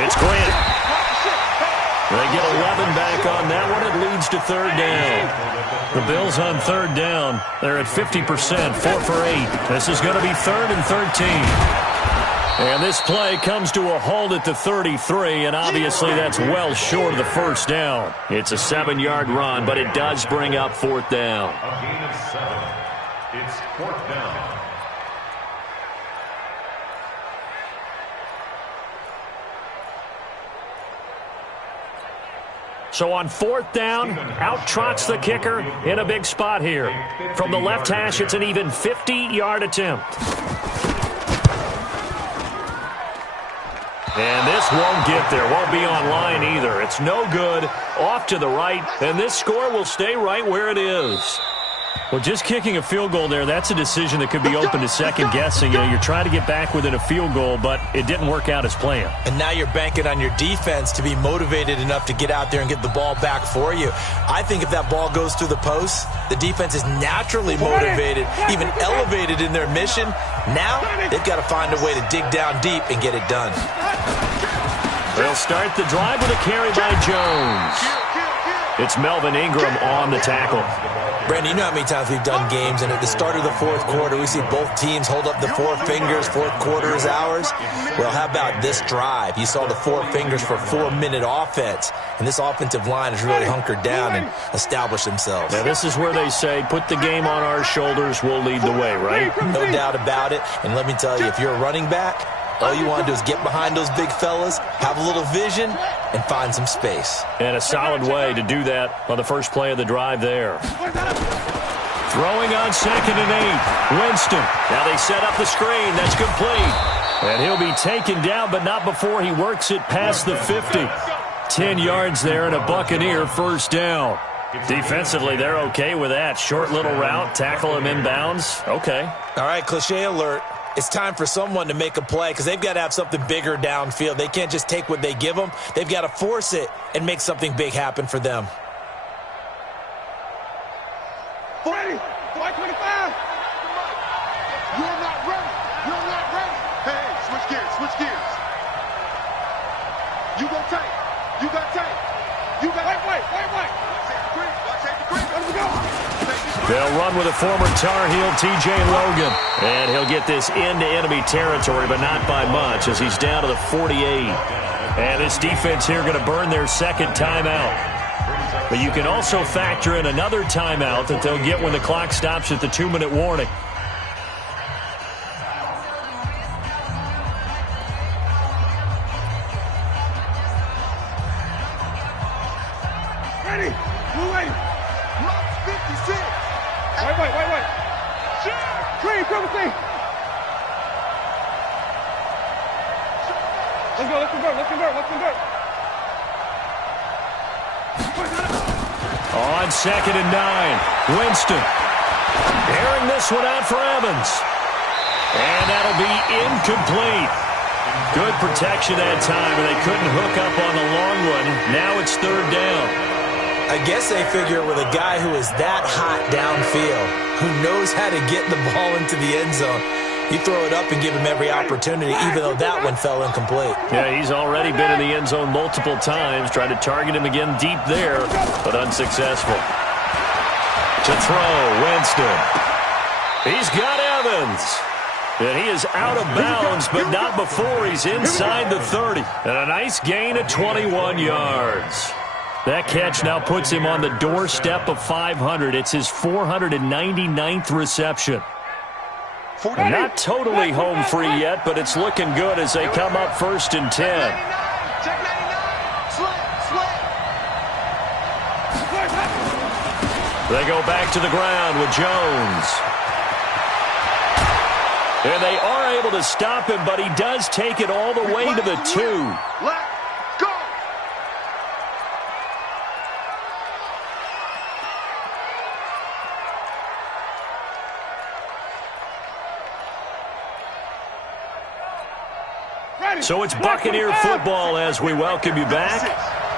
it's Grant. They get 11 back on that one. It leads to 3rd down. The Bills on 3rd down. They're at 50%, 4 for 8. This is going to be 3rd and 13. And this play comes to a halt at the 33, and obviously that's well short of the 1st down. It's a 7-yard run, but it does bring up 4th down. A gain of 7. It's 4th down. So on 4th down, out trots the kicker in a big spot here. From the left hash, it's an even 50-yard attempt. And this won't get there, won't be on line either. It's no good, off to the right, and this score will stay right where it is. Well, just kicking a field goal there, that's a decision that could be open to second guessing. You know, you're trying to get back within a field goal, but it didn't work out as planned. And now you're banking on your defense to be motivated enough to get out there and get the ball back for you. I think if that ball goes through the post, the defense is naturally motivated, even elevated in their mission. Now they've got to find a way to dig down deep and get it done. They'll start the drive with a carry by Jones. It's Melvin Ingram on the tackle. Brandon, you know how many times we've done games, and at the start of the fourth quarter, we see both teams hold up the four fingers, fourth quarter is ours. Well, how about this drive? You saw the four fingers for 4-minute offense, and this offensive line has really hunkered down and established themselves. Now, this is where they say, put the game on our shoulders, we'll lead the way, right? No doubt about it, and let me tell you, if you're a running back, all you want to do is get behind those big fellas, have a little vision, and find some space. And a solid way to do that on the first play of the drive there. Throwing on 2nd and 8. Winston. Now they set up the screen. That's complete. And he'll be taken down, but not before he works it past the 50. 10 yards there and a Buccaneer first down. Defensively, they're okay with that. Short little route, tackle him inbounds. Okay. All right, cliche alert. It's time for someone to make a play because they've got to have something bigger downfield. They can't just take what they give them. They've got to force it and make something big happen for them. 40, 25. You're not ready. You're not ready. Hey, switch gears, switch gears. You go tight. You got tight. You got wait. Watch the creep. Let me go. They'll run with a former Tar Heel, T.J. Logan. And he'll get this into enemy territory, but not by much, as he's down to the 48. And this defense here going to burn their second timeout. But you can also factor in another timeout that they'll get when the clock stops at the 2-minute warning. Ready. Blue ready. Mox 56. Wait. Green, come with me. Let's convert. On 2nd and 9, Winston. Airing this one out for Evans. And that'll be incomplete. Good protection that time, and they couldn't hook up on the long one. Now it's 3rd down. I guess they figure with a guy who is that hot downfield, who knows how to get the ball into the end zone, you throw it up and give him every opportunity, even though that one fell incomplete. Yeah, he's already been in the end zone multiple times, tried to target him again deep there, but unsuccessful. To throw, Winston. He's got Evans. And he is out of bounds, but not before he's inside the 30. And a nice gain of 21 yards. That catch now puts him on the doorstep of 500. It's his 499th reception. And not totally home free yet, but it's looking good as they come up 1st and 10. Check 99. Slit. They go back to the ground with Jones. And they are able to stop him, but he does take it all the way to the 2. Let's go. So it's Buccaneer football as we welcome you back.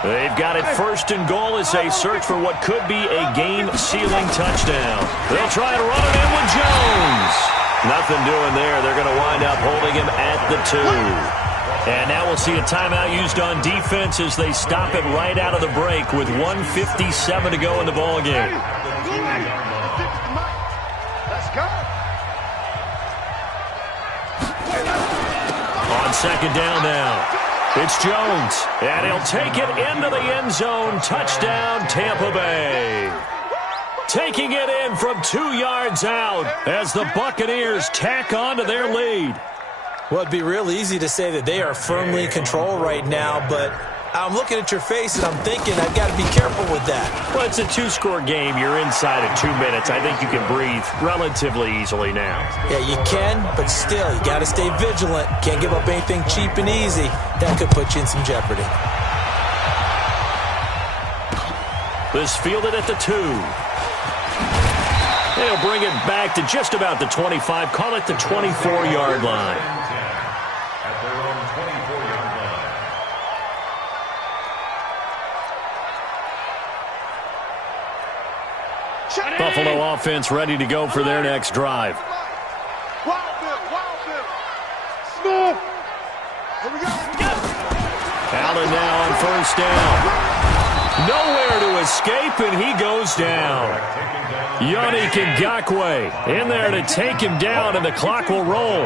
They've got it 1st and goal as they search for what could be a game-sealing touchdown. They'll try to run it in with Jones. Nothing doing there. They're going to wind up holding him at the 2. And now we'll see a timeout used on defense as they stop it right out of the break with 1:57 to go in the ballgame. Let's go. On 2nd down now. It's Jones, and he'll take it into the end zone. Touchdown, Tampa Bay. Taking it in from 2 yards out as the Buccaneers tack on to their lead. Well, it'd be real easy to say that they are firmly in control right now, but I'm looking at your face and I'm thinking I've got to be careful with that. Well, it's a 2-score game. You're inside of 2 minutes. I think you can breathe relatively easily now. Yeah, you can, but still, you got to stay vigilant. Can't give up anything cheap and easy. That could put you in some jeopardy. This fielded at the 2. They'll bring it back to just about the 25. Call it the 24-yard line. Buffalo offense ready to go for their next drive. Allen now on first down. Nowhere to escape, and he goes down. Yannick Ngakoue in there to take him down, and the clock will roll.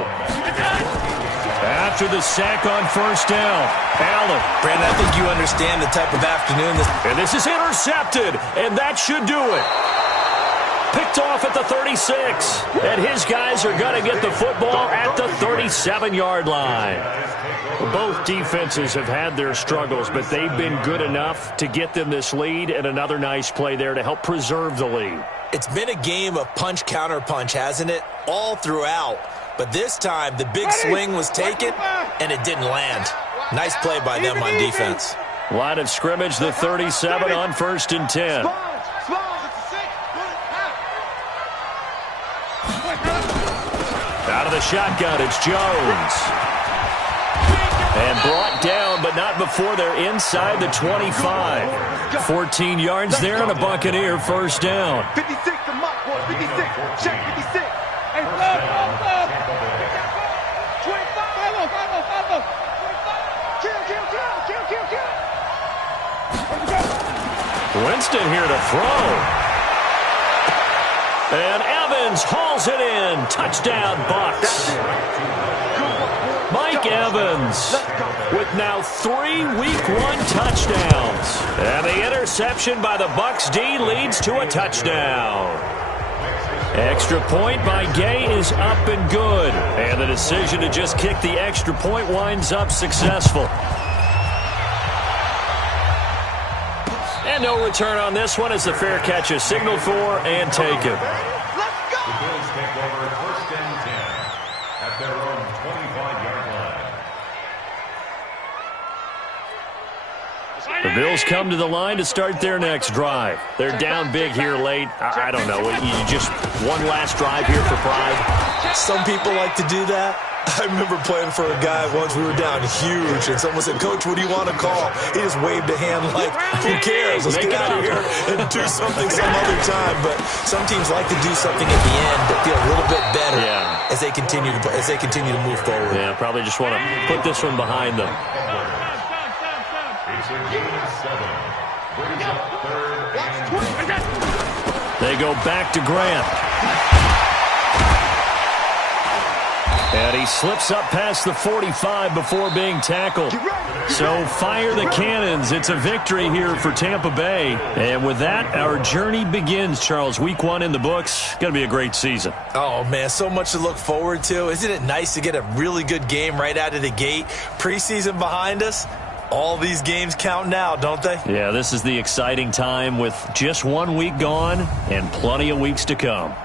After the sack on first down, Allen. Brandon, I think you understand the type of afternoon this. And this is intercepted, and that should do it. Picked off at the 36, and his guys are going to get the football at the 37-yard line. Both defenses have had their struggles, but they've been good enough to get them this lead, and another nice play there to help preserve the lead. It's been a game of punch-counter-punch, hasn't it? All throughout. But this time, the big swing was taken, and it didn't land. Nice play by them on defense. Line of scrimmage, the 37 on 1st and 10. Out of the shotgun, it's Jones. And brought down, but not before they're inside the 25. 14 yards there and a Buccaneer first down. 56 to Mike, boy. 56. Check 56. Hey, Winston here to throw. And Evans hauls it in. Touchdown, Bucs. Mike Evans with now 3 Week 1 touchdowns. And the interception by the Bucs D leads to a touchdown. Extra point by Gay is up and good. And the decision to just kick the extra point winds up successful. And no return on this one as the fair catch is signaled for and taken. The Bills take over 1st and 10 at their own 25-yard line. The Bills come to the line to start their next drive. They're down big here late. I don't know. You just one last drive here for pride. Some people like to do that. I remember playing for a guy once. We were down huge, and someone said, "Coach, what do you want to call?" He just waved a hand like, "Who cares? Let's get out of here and do something some other time." But some teams like to do something at the end to feel a little bit better as they continue to move forward. Yeah, probably just want to put this one behind them. It's a gain of 7. Brings up 3rd and 10. They go back to Grant. And he slips up past the 45 before being tackled. So fire the cannons. It's a victory here for Tampa Bay. And with that, our journey begins, Charles. Week 1 in the books. Going to be a great season. Oh, man, so much to look forward to. Isn't it nice to get a really good game right out of the gate? Preseason behind us. All these games count now, don't they? Yeah, this is the exciting time with just 1 week gone and plenty of weeks to come.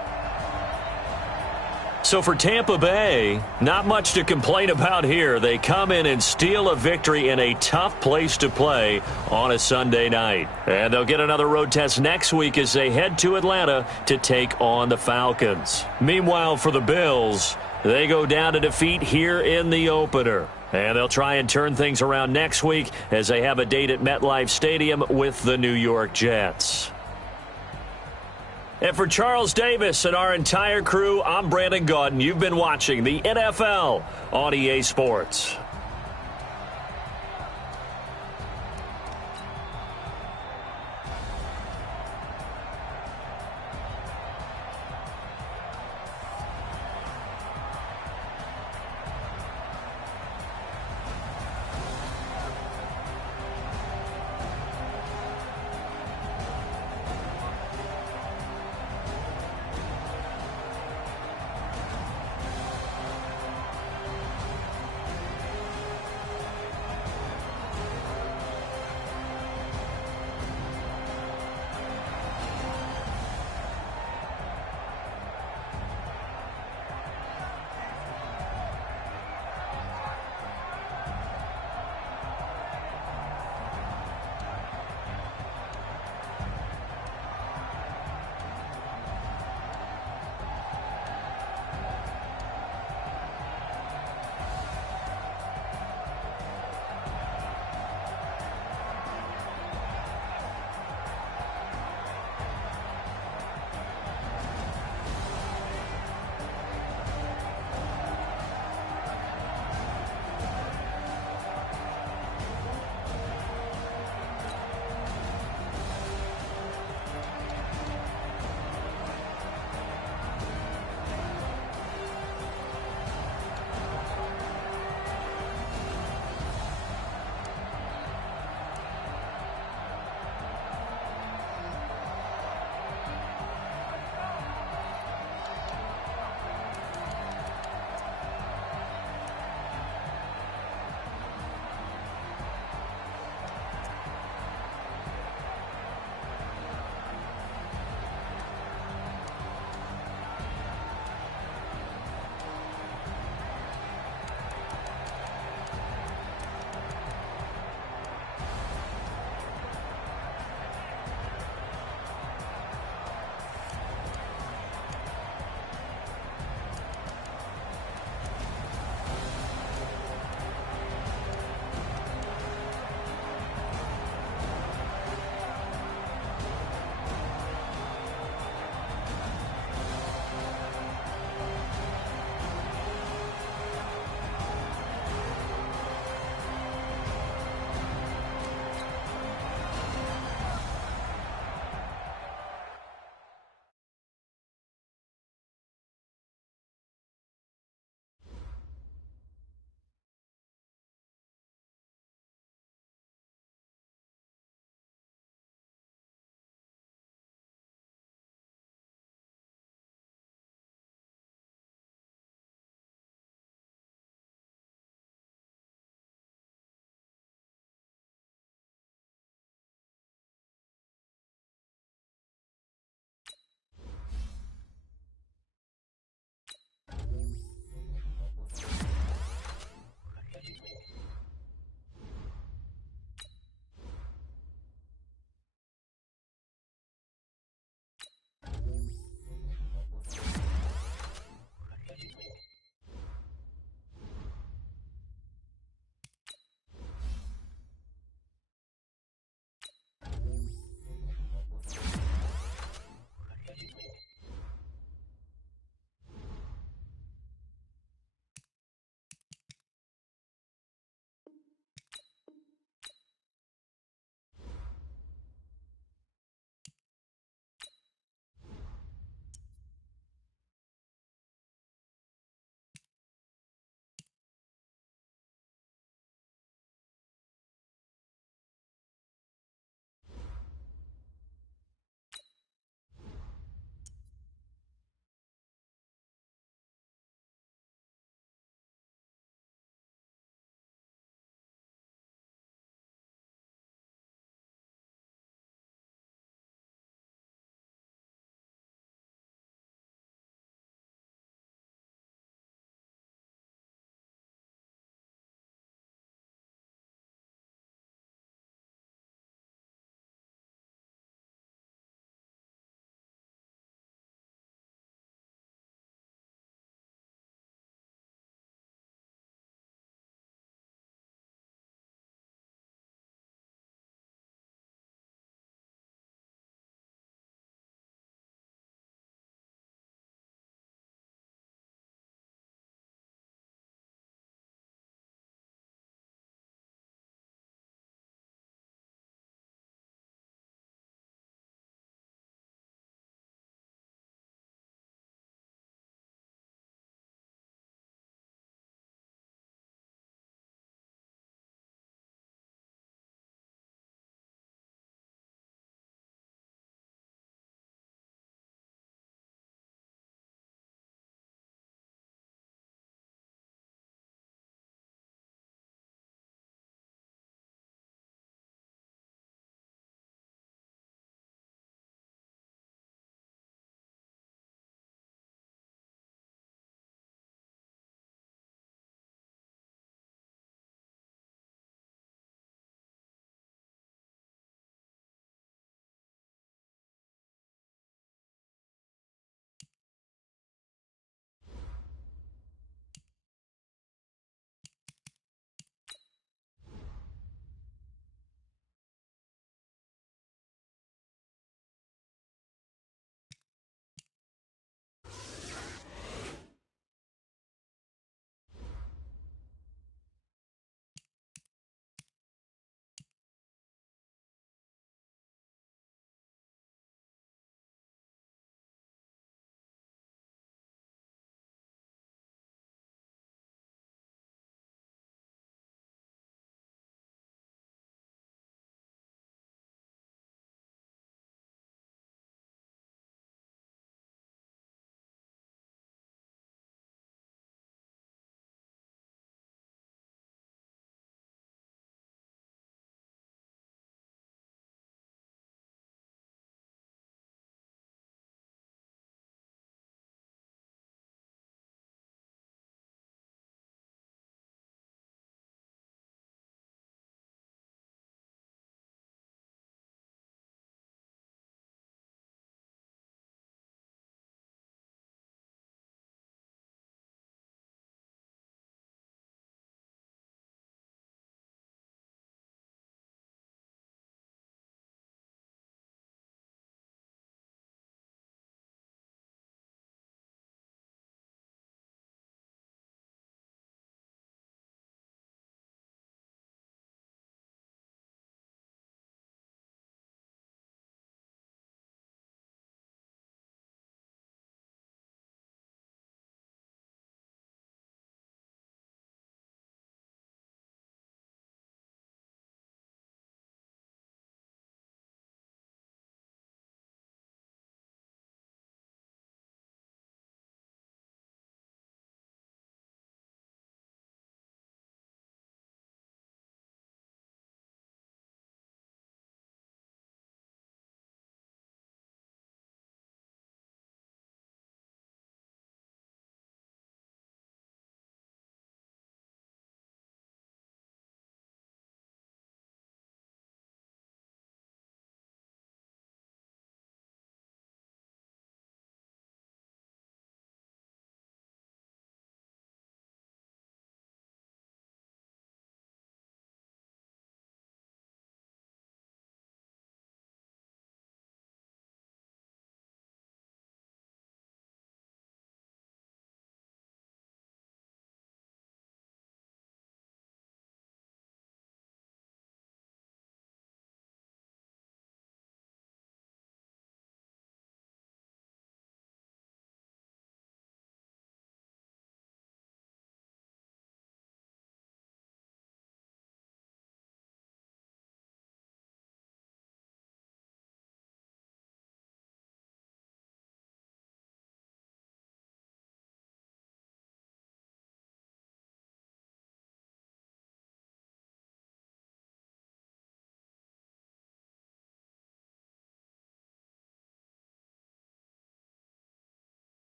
So for Tampa Bay, not much to complain about here. They come in and steal a victory in a tough place to play on a Sunday night. And they'll get another road test next week as they head to Atlanta to take on the Falcons. Meanwhile, for the Bills, they go down to defeat here in the opener. And they'll try and turn things around next week as they have a date at MetLife Stadium with the New York Jets. And for Charles Davis and our entire crew, I'm Brandon Gaudin. You've been watching the NFL on EA Sports.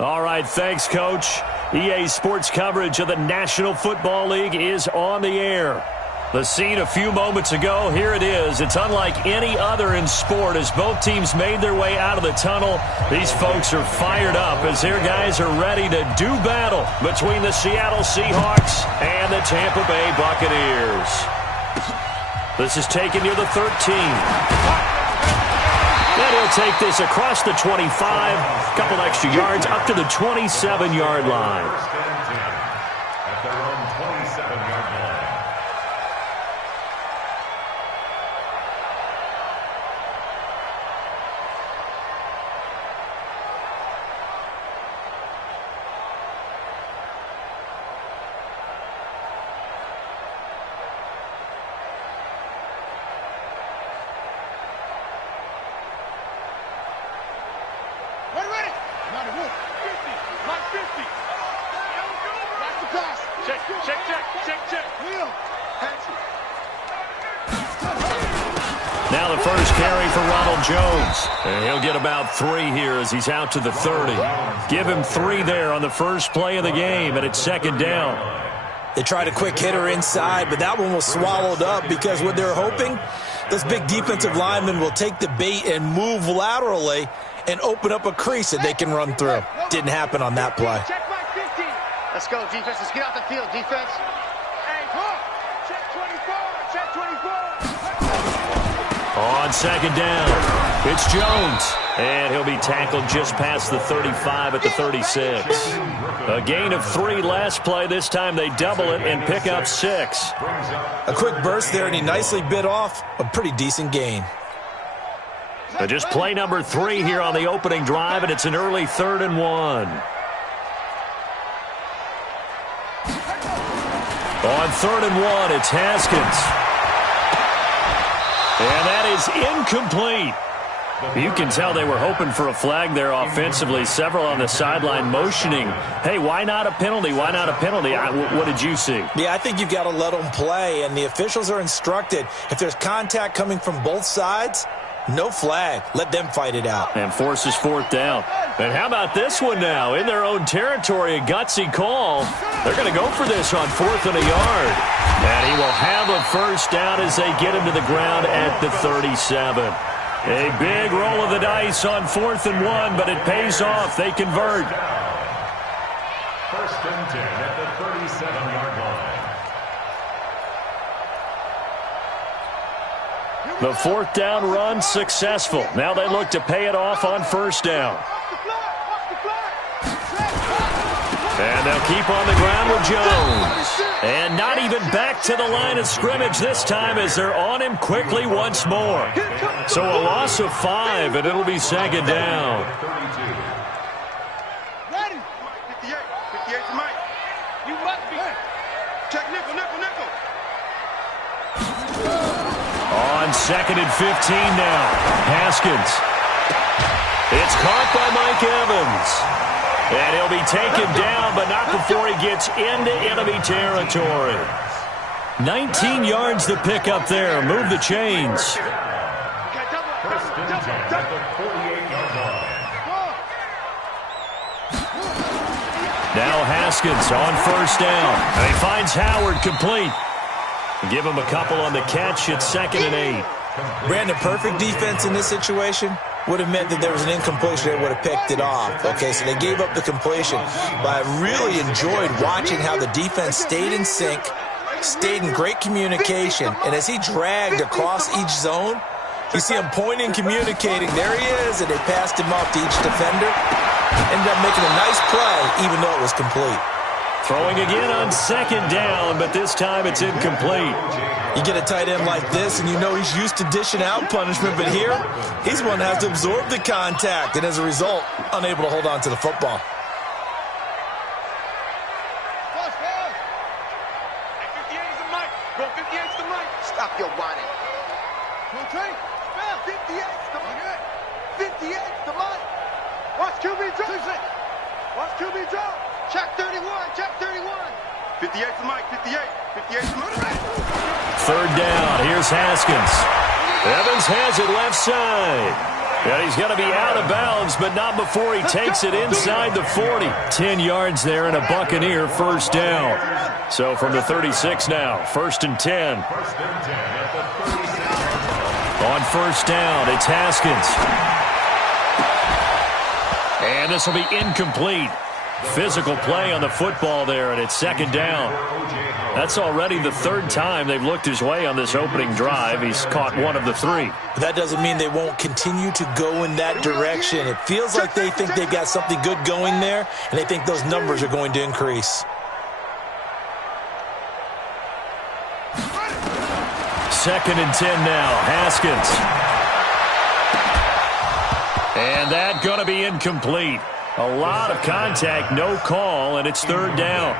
All right, thanks, Coach. EA Sports coverage of the National Football League is on the air. The scene a few moments ago, here it is. It's unlike any other in sport as both teams made their way out of the tunnel. These folks are fired up as their guys are ready to do battle between the Seattle Seahawks and the Tampa Bay Buccaneers. This is taken near the 13. And he'll take this across the 25, a couple extra yards, up to the 27-yard line. At their own 27-yard line. Now the first carry for Ronald Jones. And he'll get about 3 here as he's out to the 30. Give him 3 there on the first play of the game, and it's second down. They tried a quick hitter inside, but that one was swallowed up because what they're hoping, those big defensive linemen will take the bait and move laterally and open up a crease that they can run through. Didn't happen on that play. Let's go, defense. Let's get out the field, defense. Hey, check 24. Check 24. On second down, it's Jones. And he'll be tackled just past the 35 at the 36. A gain of 3 last play. This time they double it and pick up 6. A quick burst there, and he nicely bit off a pretty decent gain. So just play number 3 here on the opening drive, and it's an early 3rd and 1. On 3rd and 1, it's Haskins. And that is incomplete. You can tell they were hoping for a flag there offensively. Several on the sideline motioning, hey, why not a penalty? Why not a penalty? What did you see? Yeah, I think you've got to let them play, and the officials are instructed. If there's contact coming from both sides, no flag. Let them fight it out. And forces 4th down. And how about this one now? In their own territory, a gutsy call. They're going to go for this on 4th and a yard. And he will have a first down as they get him to the ground at the 37. A big roll of the dice on 4th and 1, but it pays off. They convert. First and 10 at the 37-yard line. The 4th down run successful. Now they look to pay it off on 1st down. And they'll keep on the ground with Jones. And not even back to the line of scrimmage this time as they're on him quickly once more. So a loss of 5, and it'll be second down. Ready? 58. 58 to Mike. You must be. Check nickel, nickel, nickel. On 2nd and 15 now. Haskins. It's caught by Mike Evans. And he'll be taken down, but not before he gets into enemy territory. 19 yards to pick up there. Move the chains. First and 10 at the 48-yard line. Now Haskins on 1st down. And he finds Howard complete. Give him a couple on the catch. It's 2nd and 8. Brandon, perfect defense in this situation would have meant that there was an incompletion. They would have picked it off. Okay, so they gave up the completion. But I really enjoyed watching how the defense stayed in sync, stayed in great communication. And as he dragged across each zone, you see him pointing, communicating. There he is, and they passed him off to each defender. Ended up making a nice play, even though it was complete. Throwing again on 2nd down, but this time it's incomplete. You get a tight end like this, and you know he's used to dishing out punishment, but here, he's one that has to absorb the contact, and as a result, unable to hold on to the football. 58 is the mic. Go 58 is the mic. Stop your whining. Okay. 58 is the mic. 58 is the mic. Watch QB drop. Watch QB drop. Check 31. Check 31. 58 is the mic. 58. 58 is the mic. 3rd down. Here's Haskins. Evans has it left side. And he's going to be out of bounds, but not before he takes it inside the 40. 10 yards there and a Buccaneer first down. So from the 36 now, 1st and 10. On first down, it's Haskins. And this will be incomplete. Physical play on the football there, and it's 2nd down. That's already the 3rd time they've looked his way on this opening drive. He's caught 1 of the 3. But that doesn't mean they won't continue to go in that direction. It feels like they think they've got something good going there, and they think those numbers are going to increase. 2nd and 10 now. Haskins. And that going to be incomplete. A lot of contact, no call, and it's 3rd down.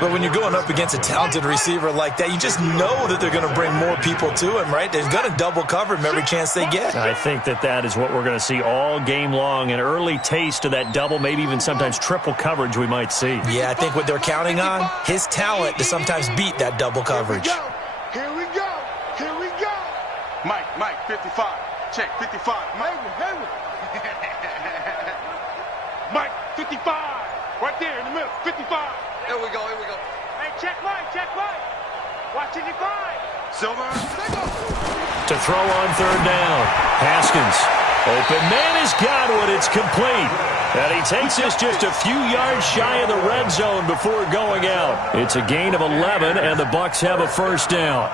But when you're going up against a talented receiver like that, you just know that they're going to bring more people to him, right? They're going to double cover him every chance they get. I think that is what we're going to see all game long, an early taste of that double, maybe even sometimes triple coverage we might see. Yeah, I think what they're counting on, his talent to sometimes beat that double coverage. Here we go. Here we go. Mike, 55. Check, 55. Hayward. Mike, 55. Right there in the middle, 55. Here we go. Hey, check Mike. Watch 55. Silver. To throw on 3rd down. Haskins. Open man has got one. It's complete. And he takes this just a few yards shy of the red zone before going out. It's a gain of 11, and the Bucs have a first down.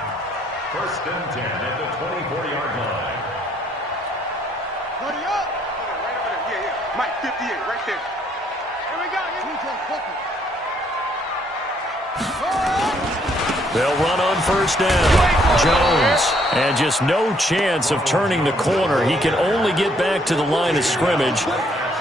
1st and 10 at the 24-yard line. Hurry up. Right over there. Yeah. Mike, 58, right there. Here we go. They'll run on first down. Jones. And just no chance of turning the corner. He can only get back to the line of scrimmage.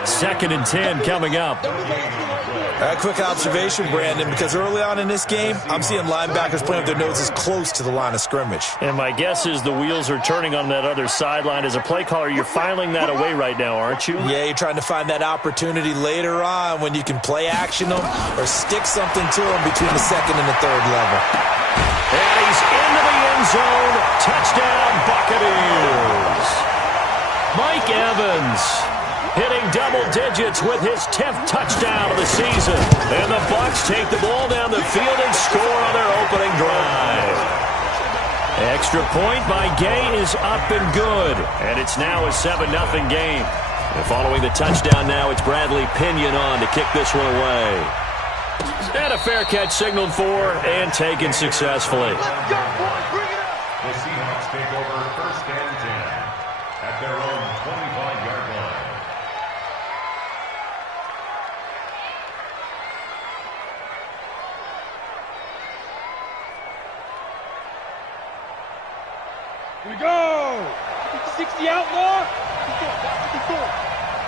2nd and 10 coming up. A quick observation, Brandon, because early on in this game, I'm seeing linebackers playing with their noses close to the line of scrimmage. And my guess is the wheels are turning on that other sideline. As a play caller, you're filing that away right now, aren't you? Yeah, you're trying to find that opportunity later on when you can play action them or stick something to them between the 2nd and the 3rd level. And he's into the end zone. Touchdown, Buccaneers. Mike Evans hitting double digits with his 10th touchdown of the season. And the Bucs take the ball down the field and score on their opening drive. Extra point by Gay is up and good. And it's now a 7-0 game. And following the touchdown now, it's Bradley Pinion on to kick this one away. And a fair catch signaled for and taken successfully. Let's go, boys. Bring it up. The Seahawks take over 1st and 10 at their own 25-yard line. Here we go. 60 outlaw. 54.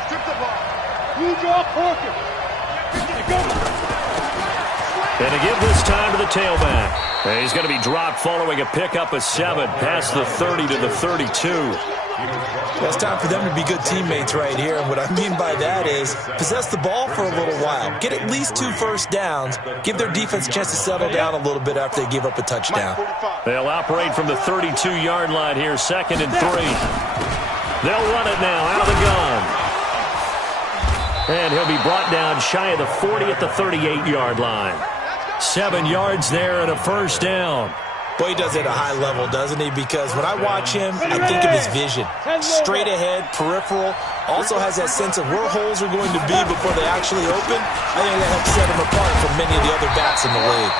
Strip the ball. You draw Corker. And to give this time to the tailback. And he's going to be dropped following a pickup of 7 past the 30 to the 32. It's time for them to be good teammates right here. And what I mean by that is possess the ball for a little while. Get at least 2 first downs. Give their defense a chance to settle down a little bit after they give up a touchdown. They'll operate from the 32-yard line here, 2nd and 3. They'll run it now out of the gun. And he'll be brought down shy of the 40 at the 38-yard line. 7 yards there and a first down. Boy, he does it at a high level, doesn't he? Because when I watch him, I think of his vision. Straight ahead, peripheral. Also has that sense of where holes are going to be before they actually open. I think that helps set him apart from many of the other backs in the league.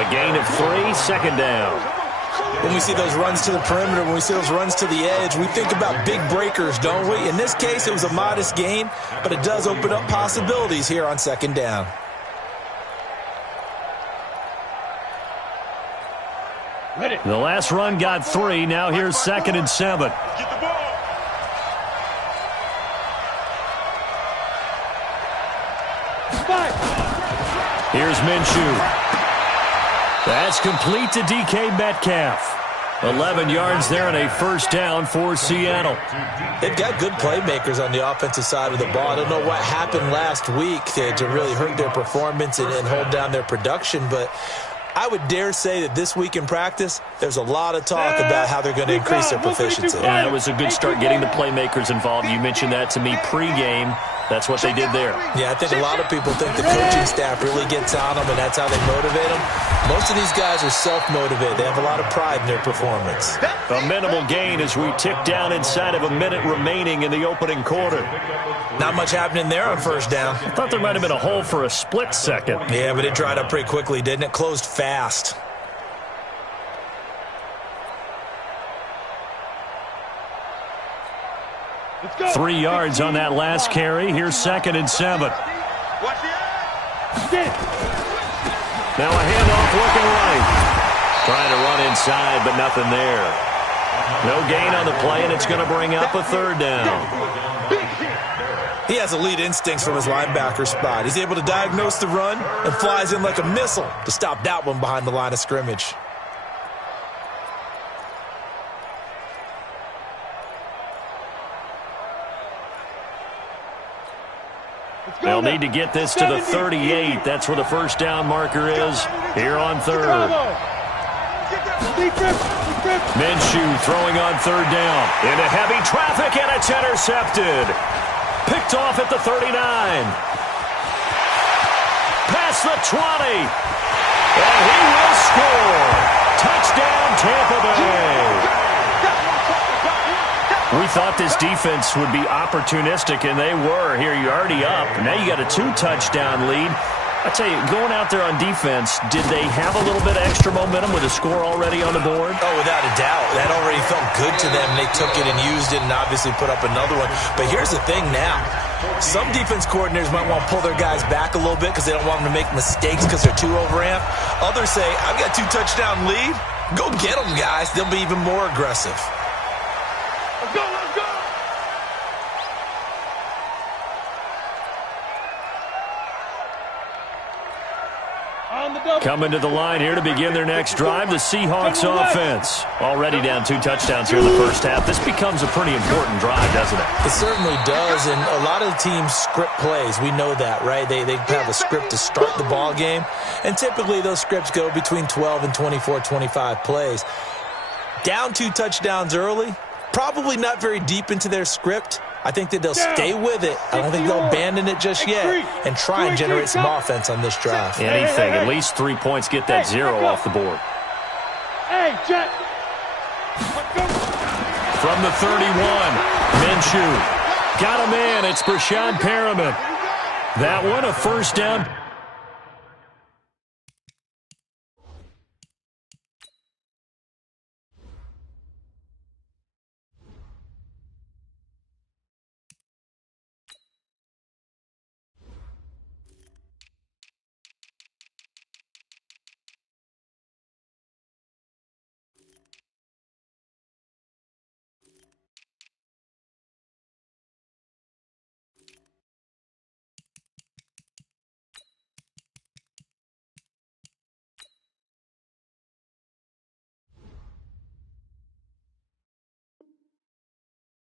A gain of 3, 2nd down. When we see those runs to the perimeter, when we see those runs to the edge, we think about big breakers, don't we? In this case, it was a modest gain, but it does open up possibilities here on 2nd down. The last run got 3. Now here's 2nd and 7. Get the ball. Here's Minshew. That's complete to DK Metcalf. 11 yards there and a first down for Seattle. They've got good playmakers on the offensive side of the ball. I don't know what happened last week to really hurt their performance and hold down their production, but I would dare say that this week in practice, there's a lot of talk about how they're going to increase their proficiency. Yeah, that was a good start getting the playmakers involved. You mentioned that to me pregame. That's what they did there. Yeah, I think a lot of people think the coaching staff really gets on them, and that's how they motivate them. Most of these guys are self-motivated. They have a lot of pride in their performance. A minimal gain as we tick down inside of a minute remaining in the opening quarter. Not much happening there on first down. I thought there might have been a hole for a split second. Yeah, but it dried up pretty quickly, didn't it? Closed fast. Let's go. 3 yards on that last carry. Here's 2nd and 7. Now a handoff looking right. Trying to run inside, but nothing there. No gain on the play, and it's going to bring up a 3rd down. He has elite instincts from his linebacker spot. He's able to diagnose the run and flies in like a missile to stop that one behind the line of scrimmage. They'll need to get this to the 38. That's where the first down marker is here on 3rd. Minshew throwing on 3rd down. Into heavy traffic, and it's intercepted. Picked off at the 39. Past the 20. And he will score. Touchdown, Tampa Bay. We thought this defense would be opportunistic, and they were. Here, you're already up. Now you got a 2-touchdown lead. I tell you, going out there on defense, did they have a little bit of extra momentum with a score already on the board? Oh, without a doubt. That already felt good to them. They took it and used it and obviously put up another one. But here's the thing now. Some defense coordinators might want to pull their guys back a little bit because they don't want them to make mistakes because they're too overamped. Others say, I've got a 2-touchdown lead. Go get them, guys. They'll be even more aggressive. Let's go, let's go! On the double. Coming to the line here to begin their next drive, the Seahawks offense. Already down 2 touchdowns here in the first half. This becomes a pretty important drive, doesn't it? It certainly does, and a lot of the teams script plays. We know that, right? They have a script to start the ball game, and typically those scripts go between 12 and 24, 25 plays. Down 2 touchdowns early, probably not very deep into their script. I think that they'll stay with it. I don't think they'll abandon it just yet and try and generate some offense on this drive. Anything, at least 3 points, get that 0 off the board. Hey, Jet. From the 31, Minshew. Got him in. It's Brashad Perriman. That one, a first down.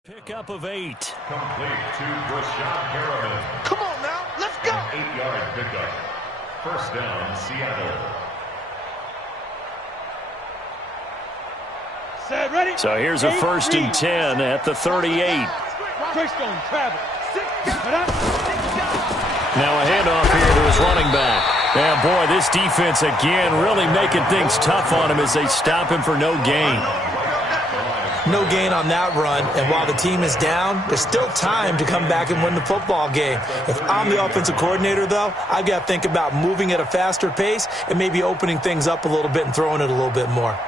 Pickup of 8. Complete to Brashad Perriman. Come on now, let's go! An 8-yard pickup. First down, Seattle. Set, ready? So here's a 1st and 10 at the 38. Chris going travel. Now a handoff here to his running back. Yeah, boy, this defense again really making things tough on him as they stop him for no gain. No gain on that run, and while the team is down, there's still time to come back and win the football game. If I'm the offensive coordinator, though, I've got to think about moving at a faster pace and maybe opening things up a little bit and throwing it a little bit more.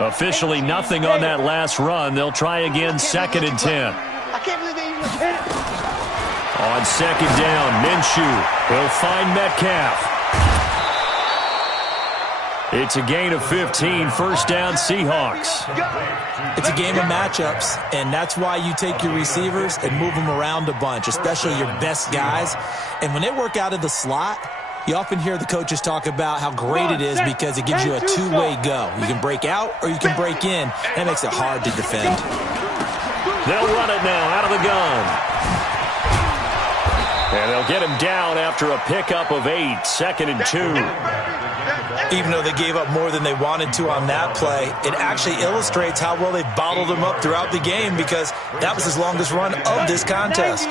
Officially nothing on that last run. They'll try again, 2nd and 10. I can't believe they even hit it. On 2nd down, Minshew will find Metcalf. It's a gain of 15, first down Seahawks. It's a game of matchups, and that's why you take your receivers and move them around a bunch, especially your best guys. And when they work out of the slot, you often hear the coaches talk about how great it is because it gives you a two-way go. You can break out or you can break in. That makes it hard to defend. They'll run it now out of the gun. And they'll get him down after a pickup of 8, 2nd and 2. Even though they gave up more than they wanted to on that play, it actually illustrates how well they bottled them up throughout the game because that was his longest run of this contest.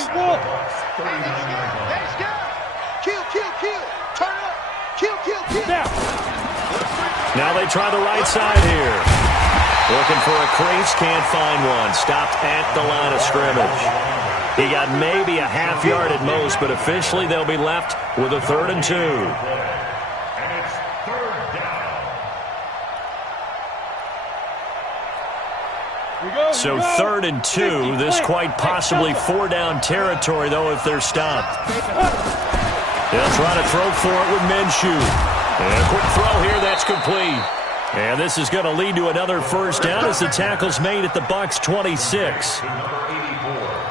Kill, kill, kill. Turn up. Kill, kill, kill. Now they try the right side here. Looking for a crease, can't find one. Stopped at the line of scrimmage. He got maybe a half yard at most, but officially they'll be left with a 3rd and 2. And it's 3rd down. So 3rd and 2. This quite possibly 4-down territory, though, if they're stopped. They'll try to throw for it with Minshew. And a quick throw here, that's complete. And this is going to lead to another 1st down as the tackle's made at the Bucs 26.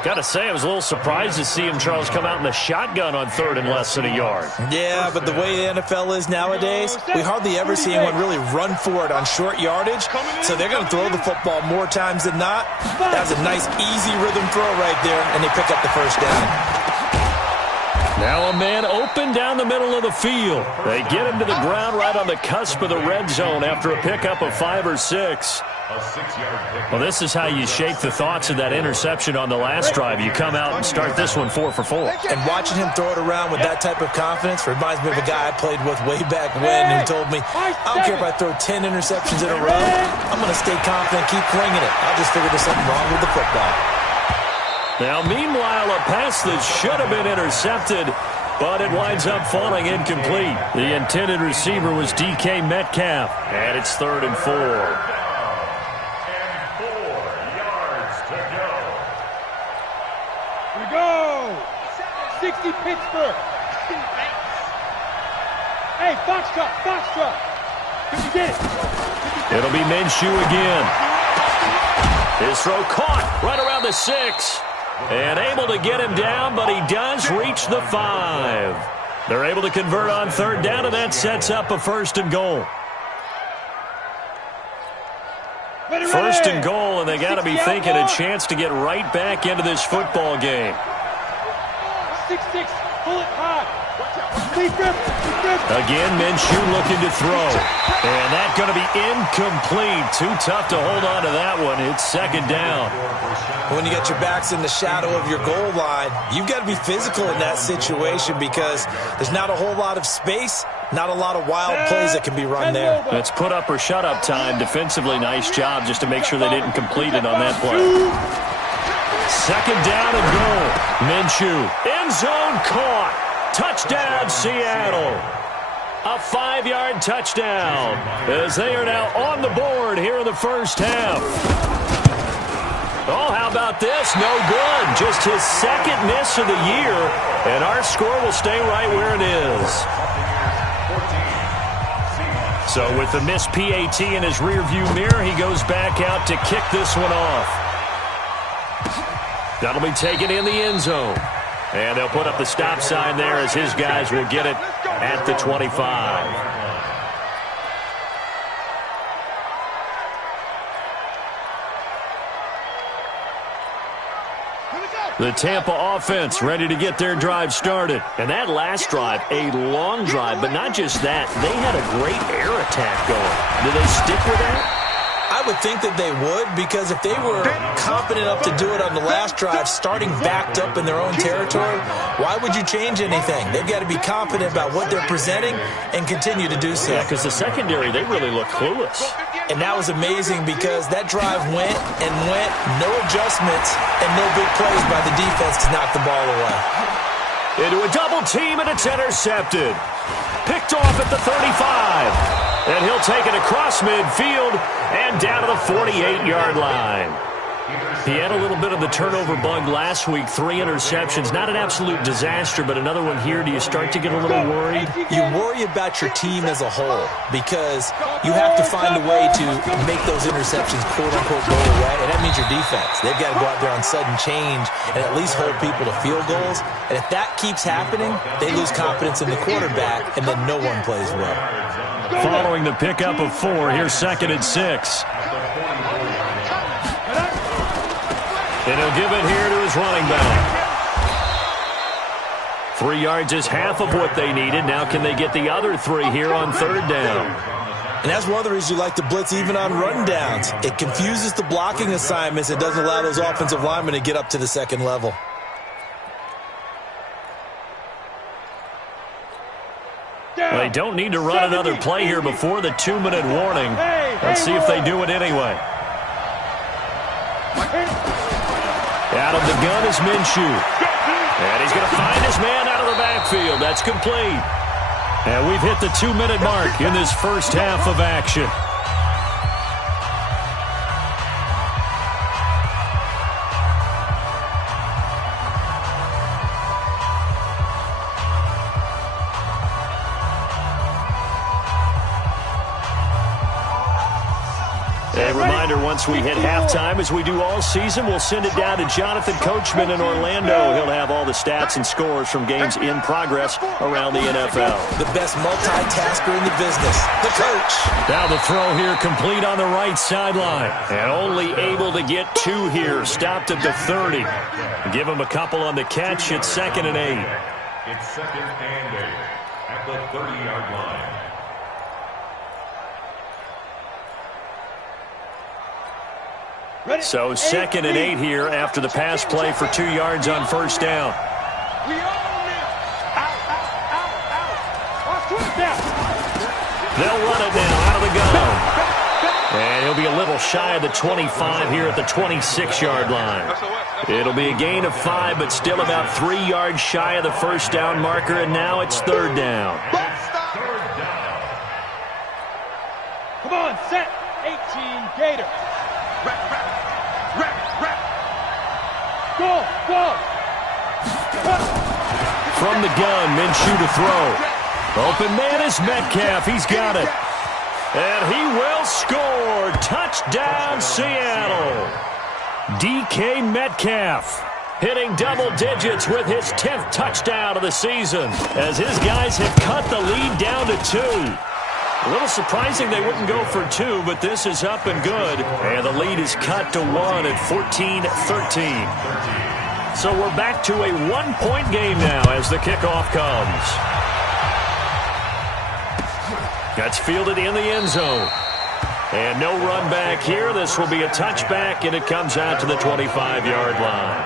Got to say, I was a little surprised to see him, Charles, come out in the shotgun on 3rd and less than a yard. Yeah, but the way the NFL is nowadays, we hardly ever see anyone really run for it on short yardage. So they're going to throw the football more times than not. That was a nice, easy rhythm throw right there, and they pick up the 1st down. Now a man open down the middle of the field. They get him to the ground right on the cusp of the red zone after a pickup of 5 or 6. Well, this is how you shape the thoughts of that interception on the last drive. You come out and start this one 4 for 4. And watching him throw it around with that type of confidence reminds me of a guy I played with way back when who told me, I don't care if I throw 10 interceptions in a row. I'm going to stay confident, keep winging it. I'll just figure there's something wrong with the football. Now, meanwhile, a pass that should have been intercepted, but it winds up falling incomplete. The intended receiver was DK Metcalf, and it's 3rd and 4. And 4 yards to go. Here we go. 60 Pittsburgh. Hey, Foxtrot, Foxtrot. Can you get it? It'll be Minshew again. His throw caught right around the 6. And able to get him down, but he does reach the 5. They're able to convert on 3rd down, and that sets up a 1st and goal. 1st and goal, and they got to be thinking a chance to get right back into this football game. 6-6, pull it high. Again, Minshew looking to throw. And that's going to be incomplete. Too tough to hold on to that one. It's 2nd down. When you got your backs in the shadow of your goal line, you've got to be physical in that situation because there's not a whole lot of space, not a lot of wild plays that can be run there. It's put up or shut up time. Defensively, nice job just to make sure they didn't complete it on that play. 2nd down and goal. Minshew, end zone caught. Touchdown, Seattle. A 5-yard touchdown as they are now on the board here in the 1st half. Oh, how about this? No good. Just his 2nd miss of the year, and our score will stay right where it is. So with the missed PAT in his rearview mirror, he goes back out to kick this one off. That'll be taken in the end zone. And they'll put up the stop sign there as his guys will get it at the 25. The Tampa offense ready to get their drive started. And that last drive, a long drive, but not just that. They had a great air attack going. Do they stick with that? I would think that they would, because if they were confident enough to do it on the last drive, starting backed up in their own territory, why would you change anything? They've got to be confident about what they're presenting and continue to do so. Yeah, because the secondary, they really look clueless. And that was amazing because that drive went and went, no adjustments and no big plays by the defense to knock the ball away. Into a double team, and it's intercepted. Picked off at the 35. And he'll take it across midfield and down to the 48-yard line. He had a little bit of the turnover bug last week, 3 interceptions. Not an absolute disaster, but another one here. Do you start to get a little worried? You worry about your team as a whole because you have to find a way to make those interceptions quote-unquote go away, and that means your defense. They've got to go out there on sudden change and at least hold people to field goals. And if that keeps happening, they lose confidence in the quarterback, and then no one plays well. Following the pickup of 4, here's 2nd and 6. And he'll give it here to his running back. 3 yards is half of what they needed. Now can they get the other 3 here on third down? And that's one of the reasons you like to blitz even on run downs. It confuses the blocking assignments. It doesn't allow those offensive linemen to get up to the second level. Well, they don't need to run another play here before the 2-minute warning. Let's see if they do it anyway. Out of the gun is Minshew. And he's going to find his man out of the backfield. That's complete. And we've hit the 2-minute mark in this first half of action. A reminder, once we hit halftime, as we do all season, we'll send it down to Jonathan Coachman in Orlando. He'll have all the stats and scores from games in progress around the NFL. The best multitasker in the business, the coach. Now the throw here complete on the right sideline. And only able to get 2 here. Stopped at the 30. Give him a couple on the catch. It's 2nd and 8. It's 2nd and 8 at the 30-yard line. So 2nd and 8 here after the pass play for 2 yards on first down. They'll run it now out of the gun. And he'll be a little shy of the 25 here at the 26-yard line. It'll be a gain of 5, but still about 3 yards shy of the first down marker, and now it's third down. Come on, set. 18 Gators. Go, go. From the gun, Minshew to throw. Open man is Metcalf. He's got it. And he will score. Touchdown, Seattle. DK Metcalf hitting double digits with his 10th touchdown of the season, as his guys have cut the lead down to 2. A little surprising they wouldn't go for 2, but this is up and good. And the lead is cut to 1 at 14-13. So we're back to a 1-point game now as the kickoff comes. That's fielded in the end zone. And no run back here. This will be a touchback, and it comes out to the 25-yard line.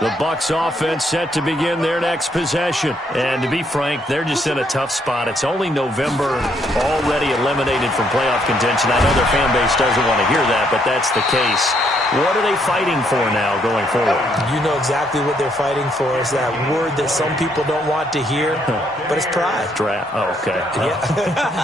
The Bucs offense set to begin their next possession. And to be frank, they're just in a tough spot. It's only November, already eliminated from playoff contention. I know their fan base doesn't want to hear that, but that's the case. What are they fighting for now going forward? You know exactly what they're fighting for. Is that word that some people don't want to hear, but it's pride. Draft. Oh, okay. Yeah.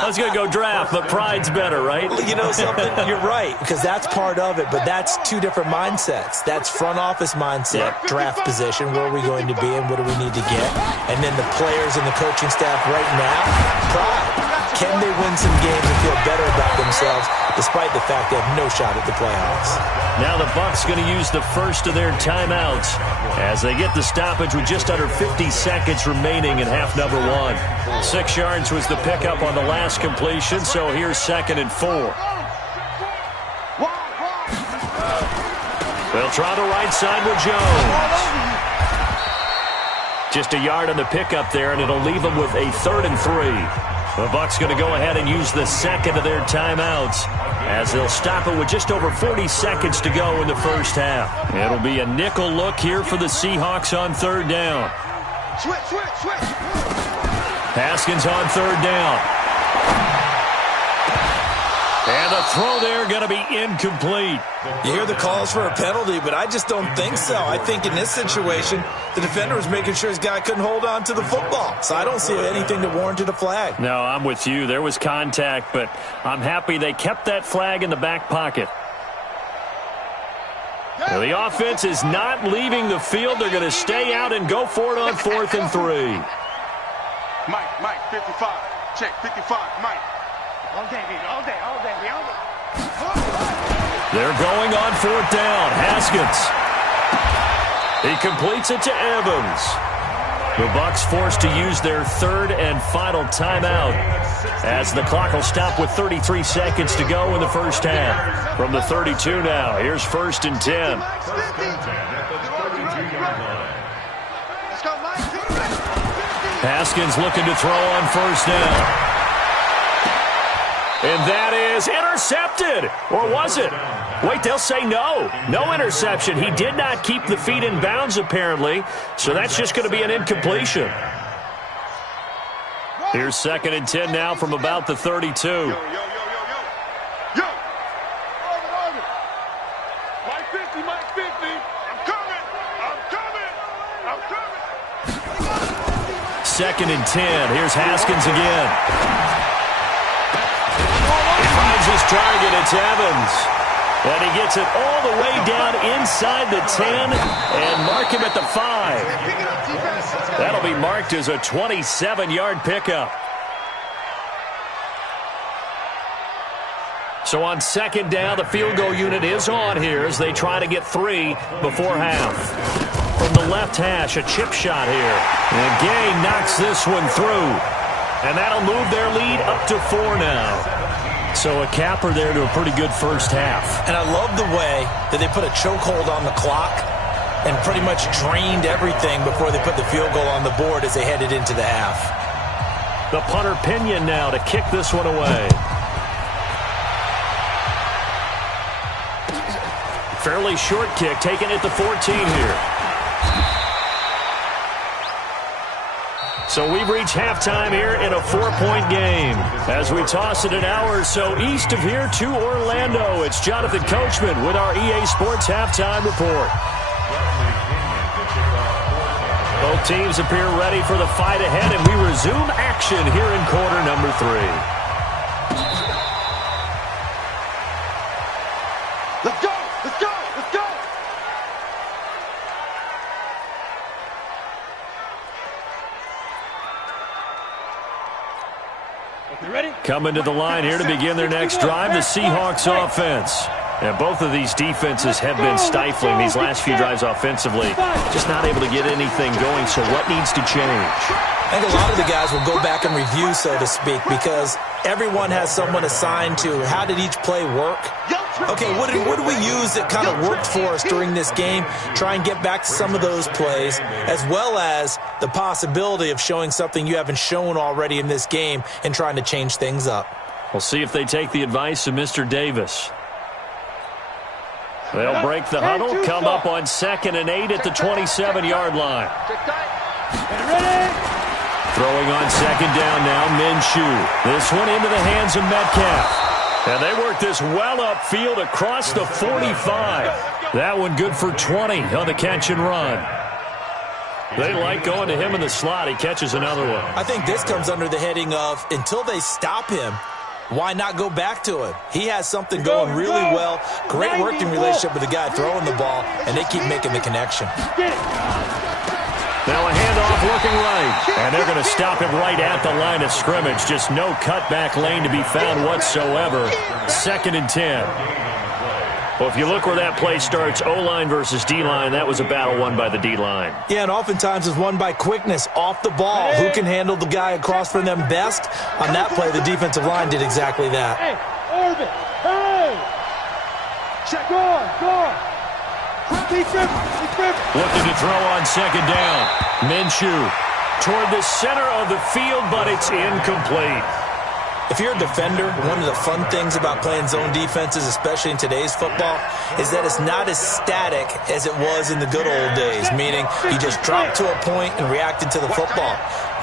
I was going to go draft, but pride's better, right? You know something? You're right, because that's part of it, but that's 2 different mindsets. That's front office mindset, draft position, where are we going to be and what do we need to get? And then the players and the coaching staff right now, pride. Can they win some games and feel better about themselves despite the fact they have no shot at the playoffs? Now the Bucs going to use the first of their timeouts as they get the stoppage with just under 50 seconds remaining in half number 1. 6 yards was the pickup on the last completion, so here's 2nd and 4. They'll try the right side with Jones. Just a yard on the pickup there, and it'll leave them with a 3rd and 3. The Bucs going to go ahead and use the second of their timeouts as they'll stop it with just over 40 seconds to go in the first half. It'll be a nickel look here for the Seahawks on third down. Switch. Haskins on third down. And the throw there going to be incomplete. You hear the calls for a penalty, but I just don't think so. I think in this situation, the defender was making sure his guy couldn't hold on to the football. So I don't see anything that warranted a flag. No, I'm with you. There was contact, but I'm happy they kept that flag in the back pocket. Now, the offense is not leaving the field. They're going to stay out and go for it on 4th and 3. Mike, 55. Check, 55, Mike. All day. They're going on 4th down. Haskins. He completes it to Evans. The Bucs forced to use their 3rd and final timeout as the clock will stop with 33 seconds to go in the first half. From the 32 now, here's 1st and 10. First and 10 at the 32-yard line. Haskins looking to throw on first down. And that is intercepted. Or was it? Wait, they'll say no. No interception. He did not keep the feet in bounds, apparently. So that's just going to be an incompletion. Here's 2nd and 10 now from about the 32. Yo. Mike 50. I'm coming. 2nd and 10. Here's Haskins again. He finds his target. It's Evans. And he gets it all the way down inside the 10 and mark him at the 5. That'll be marked as a 27-yard pickup. So on 2nd down, the field goal unit is on here as they try to get 3 before half. From the left hash, a chip shot here. And Gay knocks this one through. And that'll move their lead up to 4 now. So a capper there to a pretty good first half. And I love the way that they put a chokehold on the clock and pretty much drained everything before they put the field goal on the board as they headed into the half. The punter Pinion now to kick this one away. Fairly short kick, taken at the 14 here. So we've reached halftime here in a 4-point game. As we toss it an hour or so east of here to Orlando, it's Jonathan Coachman with our EA Sports Halftime Report. Both teams appear ready for the fight ahead, and we resume action here in quarter number 3. Let's go! Coming to the line here to begin their next drive, the Seahawks offense. And both of these defenses have been stifling these last few drives offensively. Just not able to get anything going, so what needs to change? I think a lot of the guys will go back and review, so to speak, because everyone has someone assigned to how did each play work. Okay, what did we use that kind of worked for us during this game? Try and get back to some of those plays, as well as the possibility of showing something you haven't shown already in this game and trying to change things up. We'll see if they take the advice of Mr. Davis. They'll break the huddle, come up on 2nd and 8 at the 27-yard line. Throwing on 2nd down now, Minshew. This one into the hands of Metcalf. And they work this well upfield across the 45. That one good for 20 on the catch and run. They like going to him in the slot. He catches another one. I think this comes under the heading of until they stop him, why not go back to him? He has something going really well. Great working relationship with the guy throwing the ball, and they keep making the connection. Now a handoff looking right. And they're going to stop him right at the line of scrimmage. Just no cutback lane to be found whatsoever. 2nd and 10. Well, if you look where that play starts, O-line versus D-line, that was a battle won by the D-line. Yeah, and oftentimes it's won by quickness off the ball. Who can handle the guy across from them best? On that play, the defensive line did exactly that. Hey, Orbit, hey! Check on. Looking to throw on 2nd down. Minshew toward the center of the field, but it's incomplete. If you're a defender, one of the fun things about playing zone defenses, especially in today's football, is that it's not as static as it was in the good old days, meaning you just dropped to a point and reacted to the football.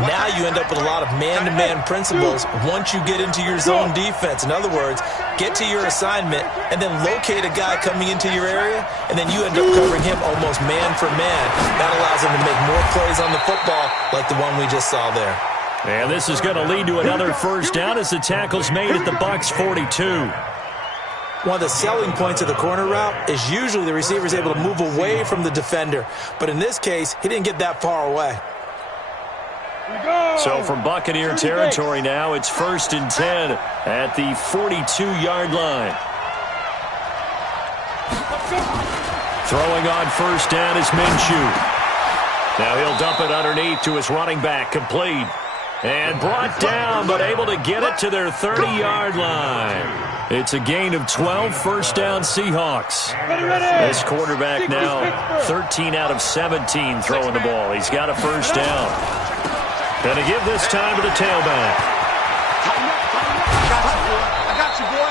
Now you end up with a lot of man-to-man principles once you get into your zone defense. In other words, get to your assignment and then locate a guy coming into your area, and then you end up covering him almost man for man. That allows him to make more plays on the football like the one we just saw there. And this is going to lead to another first down as the tackle's made at the Bucs 42. One of the selling points of the corner route is usually the receiver is able to move away from the defender. But in this case, he didn't get that far away. So from Buccaneer territory now, it's 1st and 10 at the 42-yard line. Throwing on first down is Minshew. Now he'll dump it underneath to his running back, complete. And brought down, but able to get it to their 30-yard line. It's a gain of 12, first down Seahawks. This quarterback now 13 out of 17 throwing the ball. He's got a first down. And to give this time to the tailback. I got you, boy.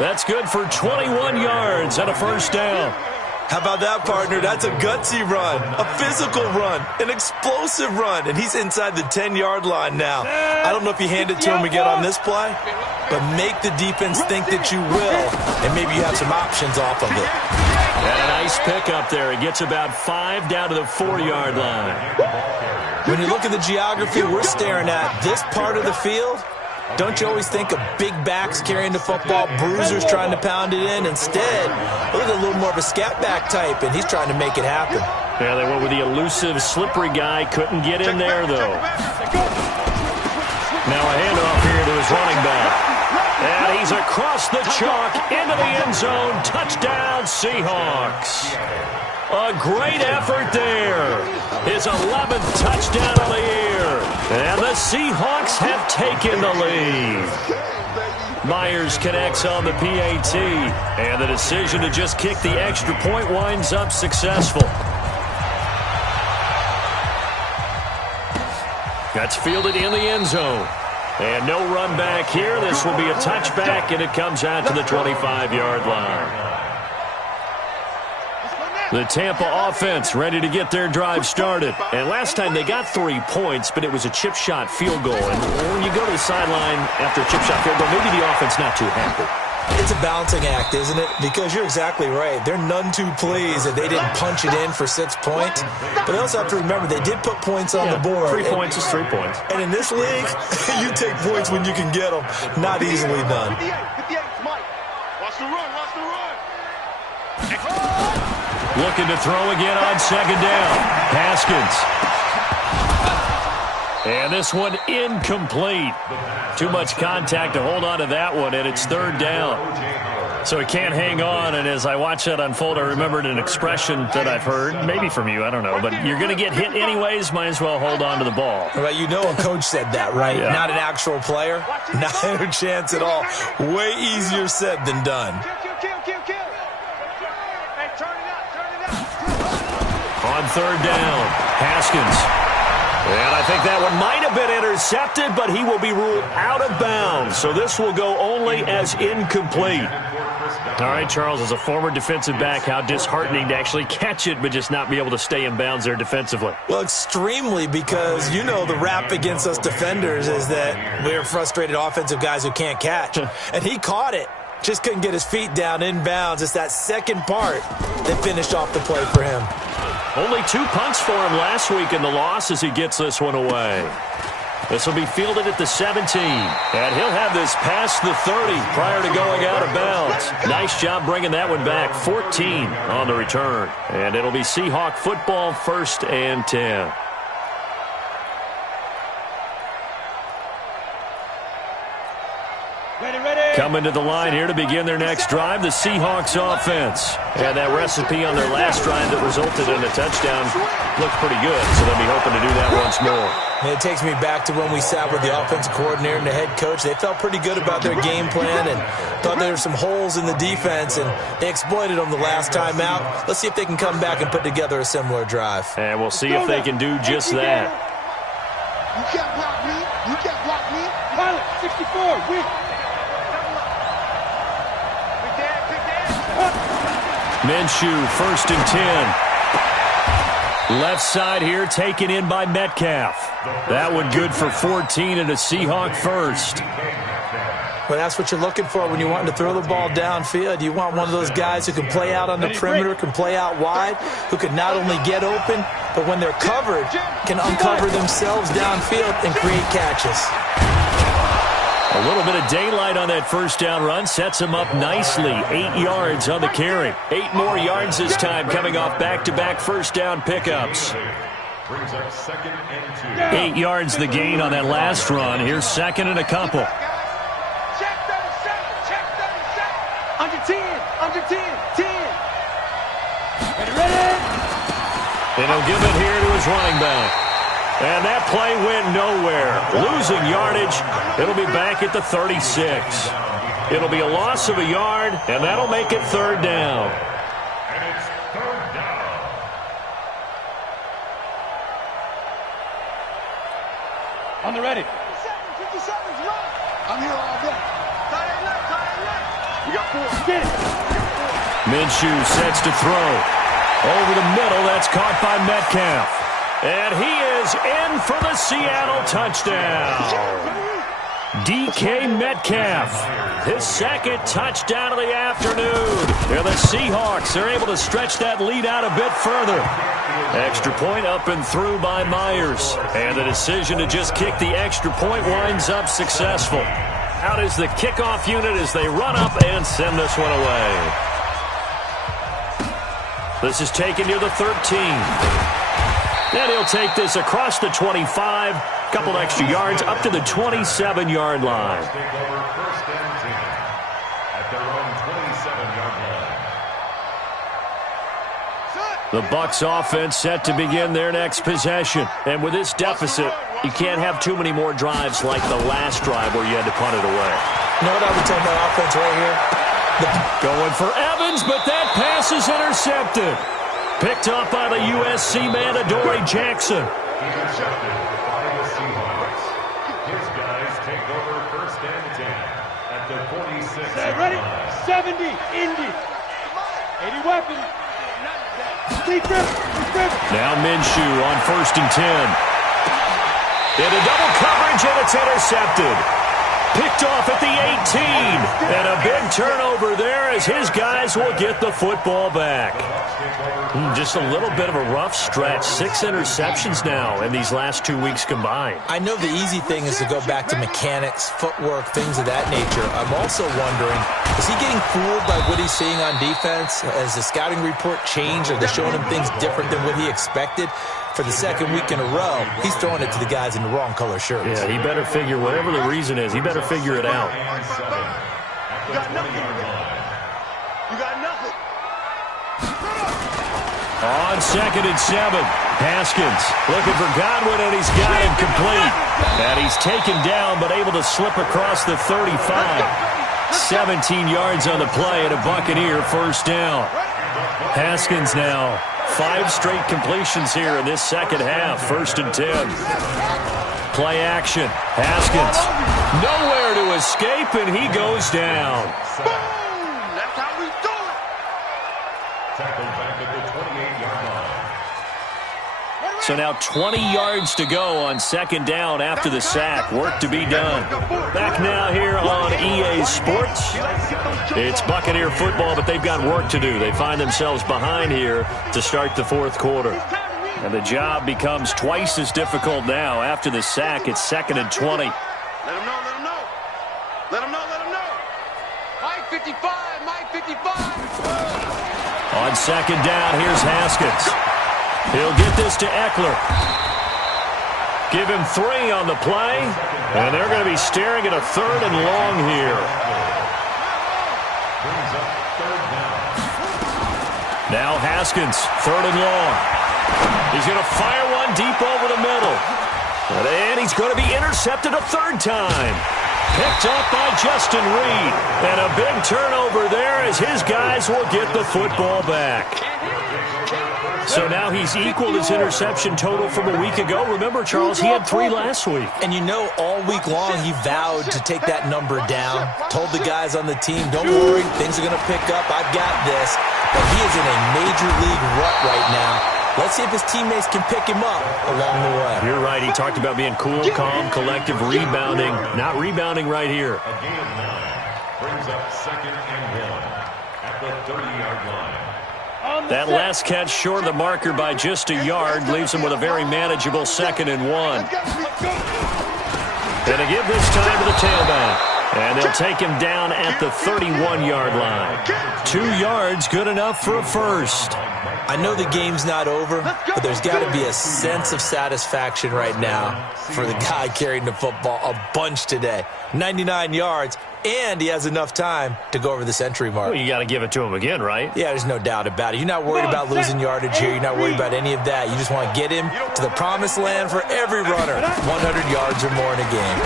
That's good for 21 yards and a first down. How about that, partner? That's a gutsy run, a physical run, an explosive run, and he's inside the 10-yard line now. I don't know if you hand it to him again on this play, but make the defense think that you will, and maybe you have some options off of it. And a nice pickup there. He gets about 5 down to the 4-yard line. When you look at the geography we're staring at, this part of the field, don't you always think of big backs carrying the football, bruisers trying to pound it in? Instead, look at a little more of a scat back type, and he's trying to make it happen. Yeah, they went with the elusive, slippery guy. Couldn't get in there, though. Now a handoff here to his running back. And he's across the chalk into the end zone. Touchdown, Seahawks. A great effort there. His 11th touchdown of the year. And the Seahawks have taken the lead. Myers connects on the PAT. And the decision to just kick the extra point winds up successful. That's fielded in the end zone. And no run back here. This will be a touchback, and it comes out to the 25-yard line. The Tampa offense ready to get their drive started. And last time they got 3 points, but it was a chip shot field goal. And when you go to the sideline after a chip shot field goal, maybe the offense not too happy. It's a balancing act, isn't it? Because you're exactly right. They're none too pleased that they didn't punch it in for 6 points. But they also have to remember they did put points on the board. 3 points is 3 points. And in this league, you take points when you can get them. Not easily done. Watch the run, watch the run. Looking to throw again on second down. Haskins. And this one incomplete. Too much contact to hold on to that one, and it's third down. So he can't hang on, and as I watch that unfold, I remembered an expression that I've heard, maybe from you, I don't know, but you're going to get hit anyways, might as well hold on to the ball. Right, you know a coach said that, right? Yeah. Not an actual player. Not a chance at all. Way easier said than done. On third down, Haskins. And I think that one might have been intercepted, but he will be ruled out of bounds. So this will go only as incomplete. All right, Charles, as a former defensive back, how disheartening to actually catch it, but just not be able to stay in bounds there defensively. Well, extremely, because you know the rap against us defenders is that we're frustrated offensive guys who can't catch. And he caught it. Just couldn't get his feet down in bounds. It's that second part that finished off the play for him. Only 2 punts for him last week in the loss as he gets this one away. This will be fielded at the 17. And he'll have this past the 30 prior to going out of bounds. Nice job bringing that one back. 14 on the return. And it'll be Seahawk football, 1st and 10. Coming to the line here to begin their next drive, the Seahawks offense. And that recipe on their last drive that resulted in a touchdown looked pretty good, so they'll be hoping to do that once more. And it takes me back to when we sat with the offensive coordinator and the head coach. They felt pretty good about their game plan and thought there were some holes in the defense, and they exploited them the last time out. Let's see if they can come back and put together a similar drive. And we'll see if they can do just that. You can't block me. You can't block me. Pilot, 64, weak. Minshew, 1st and 10. Left side here taken in by Metcalf. That one good for 14 and a Seahawk first. Well, that's what you're looking for when you want to throw the ball downfield. You want one of those guys who can play out on the perimeter, can play out wide, who can not only get open, but when they're covered, can uncover themselves downfield and create catches. A little bit of daylight on that first down run sets him up nicely. 8 yards on the carry. 8 more yards this time coming off back-to-back first down pickups. 8 yards the gain on that last run. Here's 2nd and a couple. Check 37. Under 10. Under 10. 10. Ready. And he'll give it here to his running back. And that play went nowhere. Losing yardage. It'll be back at the 36. It'll be a loss of a yard, and that'll make it third down. And it's third down. On the ready. 57's right. I'm here all day. Tight end left, tight end left. We got 4. Get it. Minshew sets to throw. Over the middle, that's caught by Metcalf. And he is in for the Seattle touchdown. DK Metcalf, his second touchdown of the afternoon. Here the Seahawks are able to stretch that lead out a bit further. Extra point up and through by Myers. And the decision to just kick the extra point winds up successful. Out is the kickoff unit as they run up and send this one away. This is taken near the 13. And he'll take this across the 25. Couple extra yards up to the 27-yard line. The Bucs offense set to begin their next possession. And with this deficit, you can't have too many more drives like the last drive where you had to punt it away. You know what I would tell my offense right here? Going for Evans, but that pass is intercepted. Picked up by the USC man, Adoree Jackson. Intercepted by the Seahawks. His guys take over first and 10 at the 46. Ready? 70, Indy. 80 weapons. Now Minshew on first and 10. Into double coverage, and it's intercepted. Picked off at the 18. And a big turnover there as his guys will get the football back. Just a little bit of a rough stretch. 6 interceptions now in these last 2 weeks combined. I know the easy thing is to go back to mechanics, footwork, things of that nature. I'm also wondering, is he getting fooled by what he's seeing on defense? Has the scouting report changed? Are they showing him things different than what he expected? For the second week in a row, he's throwing it to the guys in the wrong color shirts. Yeah, he better figure, whatever the reason is, he better figure it out. You got nothing. You got nothing. On second and 7, Haskins looking for Godwin, and he's got him complete. And he's taken down, but able to slip across the 35. 17 yards on the play, and a Buccaneer first down. Haskins now 5 straight completions here in this second half. First and 10. Play action. Haskins nowhere to escape, and he goes down. Boom! That's how we do it. Tackled back at the 28-yard line. So now 20 yards to go on second down after the sack. Work to be done. Back now here on EA Sports. It's Buccaneer football, but they've got work to do. They find themselves behind here to start the fourth quarter. And the job becomes twice as difficult now. After the sack, it's second and 20. Let him know, let him know. Let him know, let him know. Mike 55, Mike 55. On second down, here's Haskins. He'll get this to Eckler. Give him 3 on the play, and they're going to be staring at a third and long here. Now Haskins, third and long. He's going to fire one deep over the middle. And he's going to be intercepted a third time. Picked up by Justin Reed. And a big turnover there as his guys will get the football back. So now he's equaled his interception total from a week ago. Remember, Charles, he had 3 last week. And you know, all week long he vowed to take that number down. Told the guys on the team, don't worry, things are going to pick up. I've got this. But he is in a major league rut right now. Let's see if his teammates can pick him up along the way. You're right. He talked about being cool, calm, collective, rebounding. Not rebounding right here. A gain of 9 brings up second and 1 at the 30-yard line. That last catch short of the marker by just a yard leaves him with a very manageable second and 1. Gonna give this time to the tailback. And they'll take him down at the 31-yard line. 2 yards, good enough for a first. I know the game's not over, but there's got to be a sense of satisfaction right now for the guy carrying the football a bunch today. 99 yards, and he has enough time to go over the century mark. Well, you got to give it to him again, right? Yeah, there's no doubt about it. You're not worried about losing yardage here. You're not worried about any of that. You just want to get him to the promised land for every runner. 100 yards or more in a game.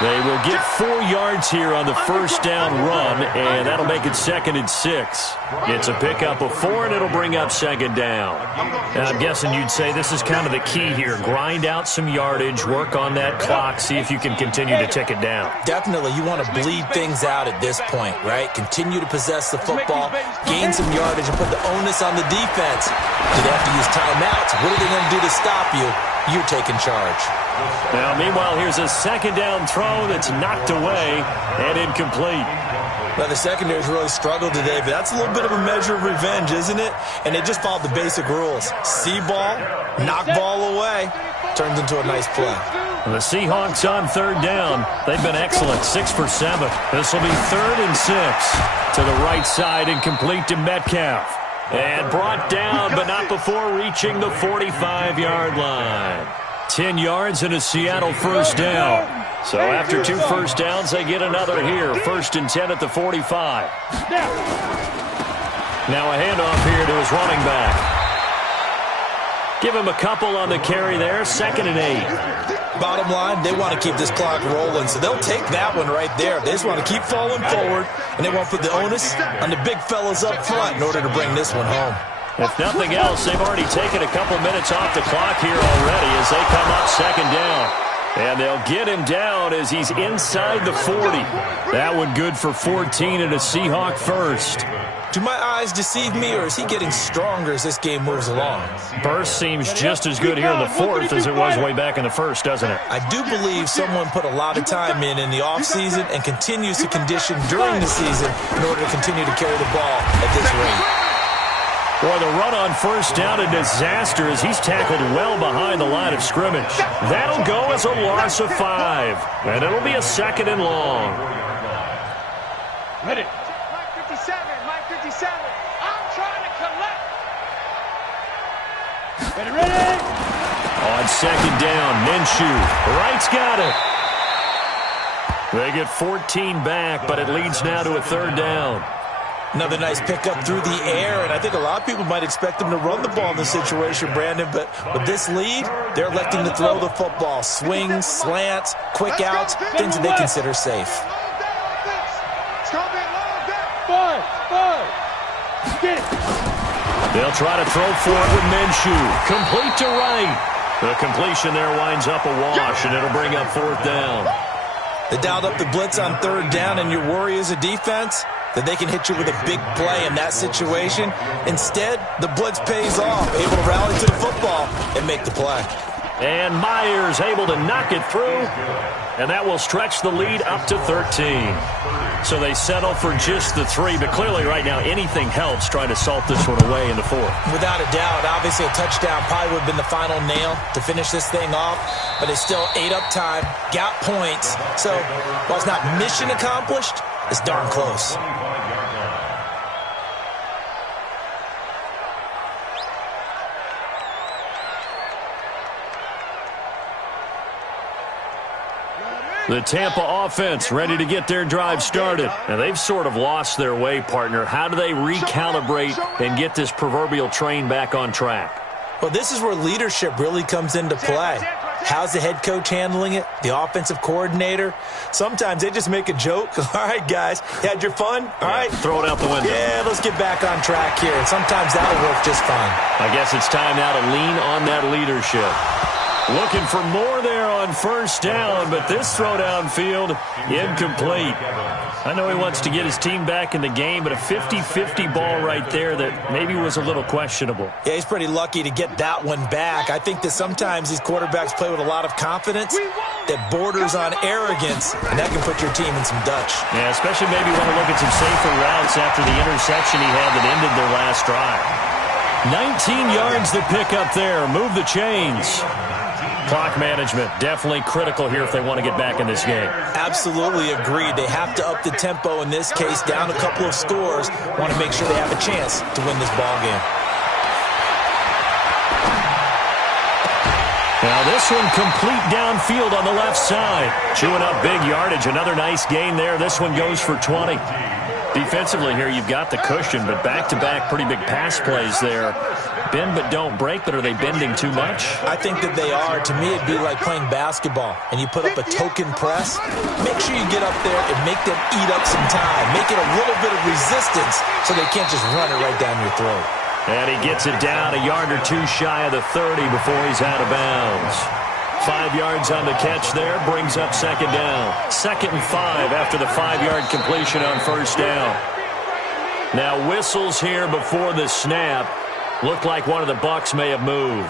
They will get 4 yards here on the first down run, and that'll make it 2nd and 6. It's a pickup of 4, and it'll bring up 2nd down. And I'm guessing you'd say this is kind of the key here. Grind out some yardage, work on that clock, see if you can continue to tick it down. Definitely. You want to bleed things out at this point, right? Continue to possess the football, gain some yardage, and put the onus on the defense. Do they have to use timeouts? What are they going to do to stop you? You're taking charge. Now, meanwhile, here's a 2nd down throw that's knocked away and incomplete. Well, the secondary's really struggled today, but that's a little bit of a measure of revenge, isn't it? And they just followed the basic rules. See ball, knock ball away, turns into a nice play. The Seahawks on 3rd down. They've been excellent, 6 for 7. This will be 3rd and 6. To the right side and complete to Metcalf. And brought down, but not before reaching the 45-yard line. 10 yards and a Seattle first down. So after 2 first downs, they get another here. 1st and 10 at the 45. Now a handoff here to his running back. Give him a couple on the carry there. 2nd and 8. Bottom line, they want to keep this clock rolling, so they'll take that one right there. They just want to keep falling forward, and they won't put the onus on the big fellas up front in order to bring this one home. If nothing else, they've already taken a couple minutes off the clock here already as they come up 2nd down. And they'll get him down as he's inside the 40. That one good for 14 and a Seahawk first. Do my eyes deceive me, or is he getting stronger as this game moves along? Burst seems just as good here in the 4th as it was way back in the 1st, doesn't it? I do believe someone put a lot of time in the offseason and continues to condition during the season in order to continue to carry the ball at this rate. Boy, the run on first down, a disaster as he's tackled well behind the line of scrimmage. That'll go as a loss of 5, and it'll be a 2nd and long. Ready. Mike 57, Mike 57. I'm trying to collect. Ready. On 2nd down, Minshew. Wright's got it. They get 14 back, but it leads now to a 3rd down. Another nice pickup through the air, and I think a lot of people might expect them to run the ball in this situation, Brandon, but with this lead, they're electing to throw the football. Swings, slants, quick outs, things that they consider safe. They'll try to throw for it with Minshew. Complete to Wright. The completion there winds up a wash, and it'll bring up 4th down. They dialed up the blitz on 3rd down, and your worry as a defense that they can hit you with a big play in that situation. Instead, the blitz pays off, able to rally to the football and make the play. And Myers able to knock it through, and that will stretch the lead up to 13. So they settle for just the 3, but clearly right now anything helps trying to salt this one away in the 4th. Without a doubt, obviously a touchdown probably would have been the final nail to finish this thing off, but it's still ate up time, got points. So while it's not mission accomplished, it's darn close. The Tampa offense ready to get their drive started. And they've sort of lost their way, partner. How do they recalibrate and get this proverbial train back on track? Well, this is where leadership really comes into play. How's the head coach handling it? The offensive coordinator? Sometimes they just make a joke. All right, guys, you had your fun? All right. Throw it out the window. Yeah, let's get back on track here. And sometimes that'll work just fine. I guess it's time now to lean on that leadership. Looking for more there on first down, but this throw downfield, incomplete. I know he wants to get his team back in the game, but a 50-50 ball right there that maybe was a little questionable. Yeah, he's pretty lucky to get that one back. I think that sometimes these quarterbacks play with a lot of confidence that borders on arrogance, and that can put your team in some Dutch. Yeah, especially maybe want to look at some safer routes after the interception he had that ended their last drive. 19 yards the pickup there. Move the chains. Clock management, definitely critical here if they want to get back in this game. Absolutely agreed. They have to up the tempo in this case, down a couple of scores. Want to make sure they have a chance to win this ball game. Now this one complete downfield on the left side. Chewing up big yardage. Another nice gain there. This one goes for 20. Defensively here, you've got the cushion, but back-to-back pretty big pass plays there. Bend but don't break, but are they bending too much? I think that they are. To me, it'd be like playing basketball, and you put up a token press. Make sure you get up there and make them eat up some time. Make it a little bit of resistance so they can't just run it right down your throat. And he gets it down a yard or two shy of the 30 before he's out of bounds. 5 yards on the catch there, brings up second down. 2nd and 5 after the 5-yard completion on first down. Now whistles here before the snap. Looked like one of the Bucs may have moved.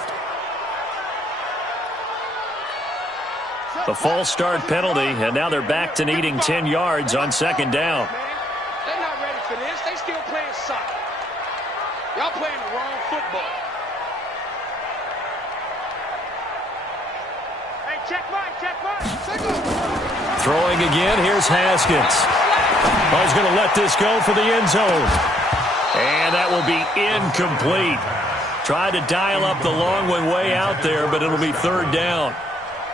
The false start penalty, and now they're back to needing 10 yards on second down. They're not ready for this. They still playing soccer. Y'all playing the wrong football. Check mine. Throwing again, here's Haskins. Oh, he's going to let this go for the end zone. And that will be incomplete. Tried to dial up the long one way out there, but it'll be third down.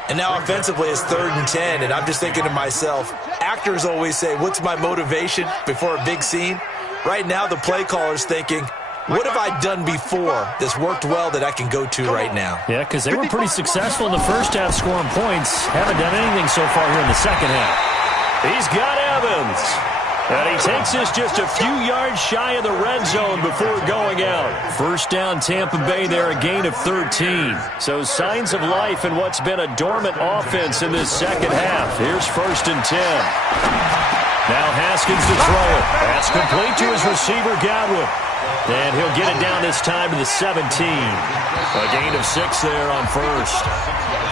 And now offensively it's 3rd and 10, and I'm just thinking to myself, actors always say, what's my motivation before a big scene? Right now the play caller's thinking, what have I done before that's worked well that I can go to right now? Yeah, because they were pretty successful in the first half scoring points. Haven't done anything so far here in the second half. He's got Evans. And he takes this just a few yards shy of the red zone before going out. First down Tampa Bay there, a gain of 13. So signs of life in what's been a dormant offense in this second half. Here's 1st and 10. Now Haskins to throw it. That's complete to his receiver, Godwin. And he'll get it down this time to the 17. A gain of 6 there on first.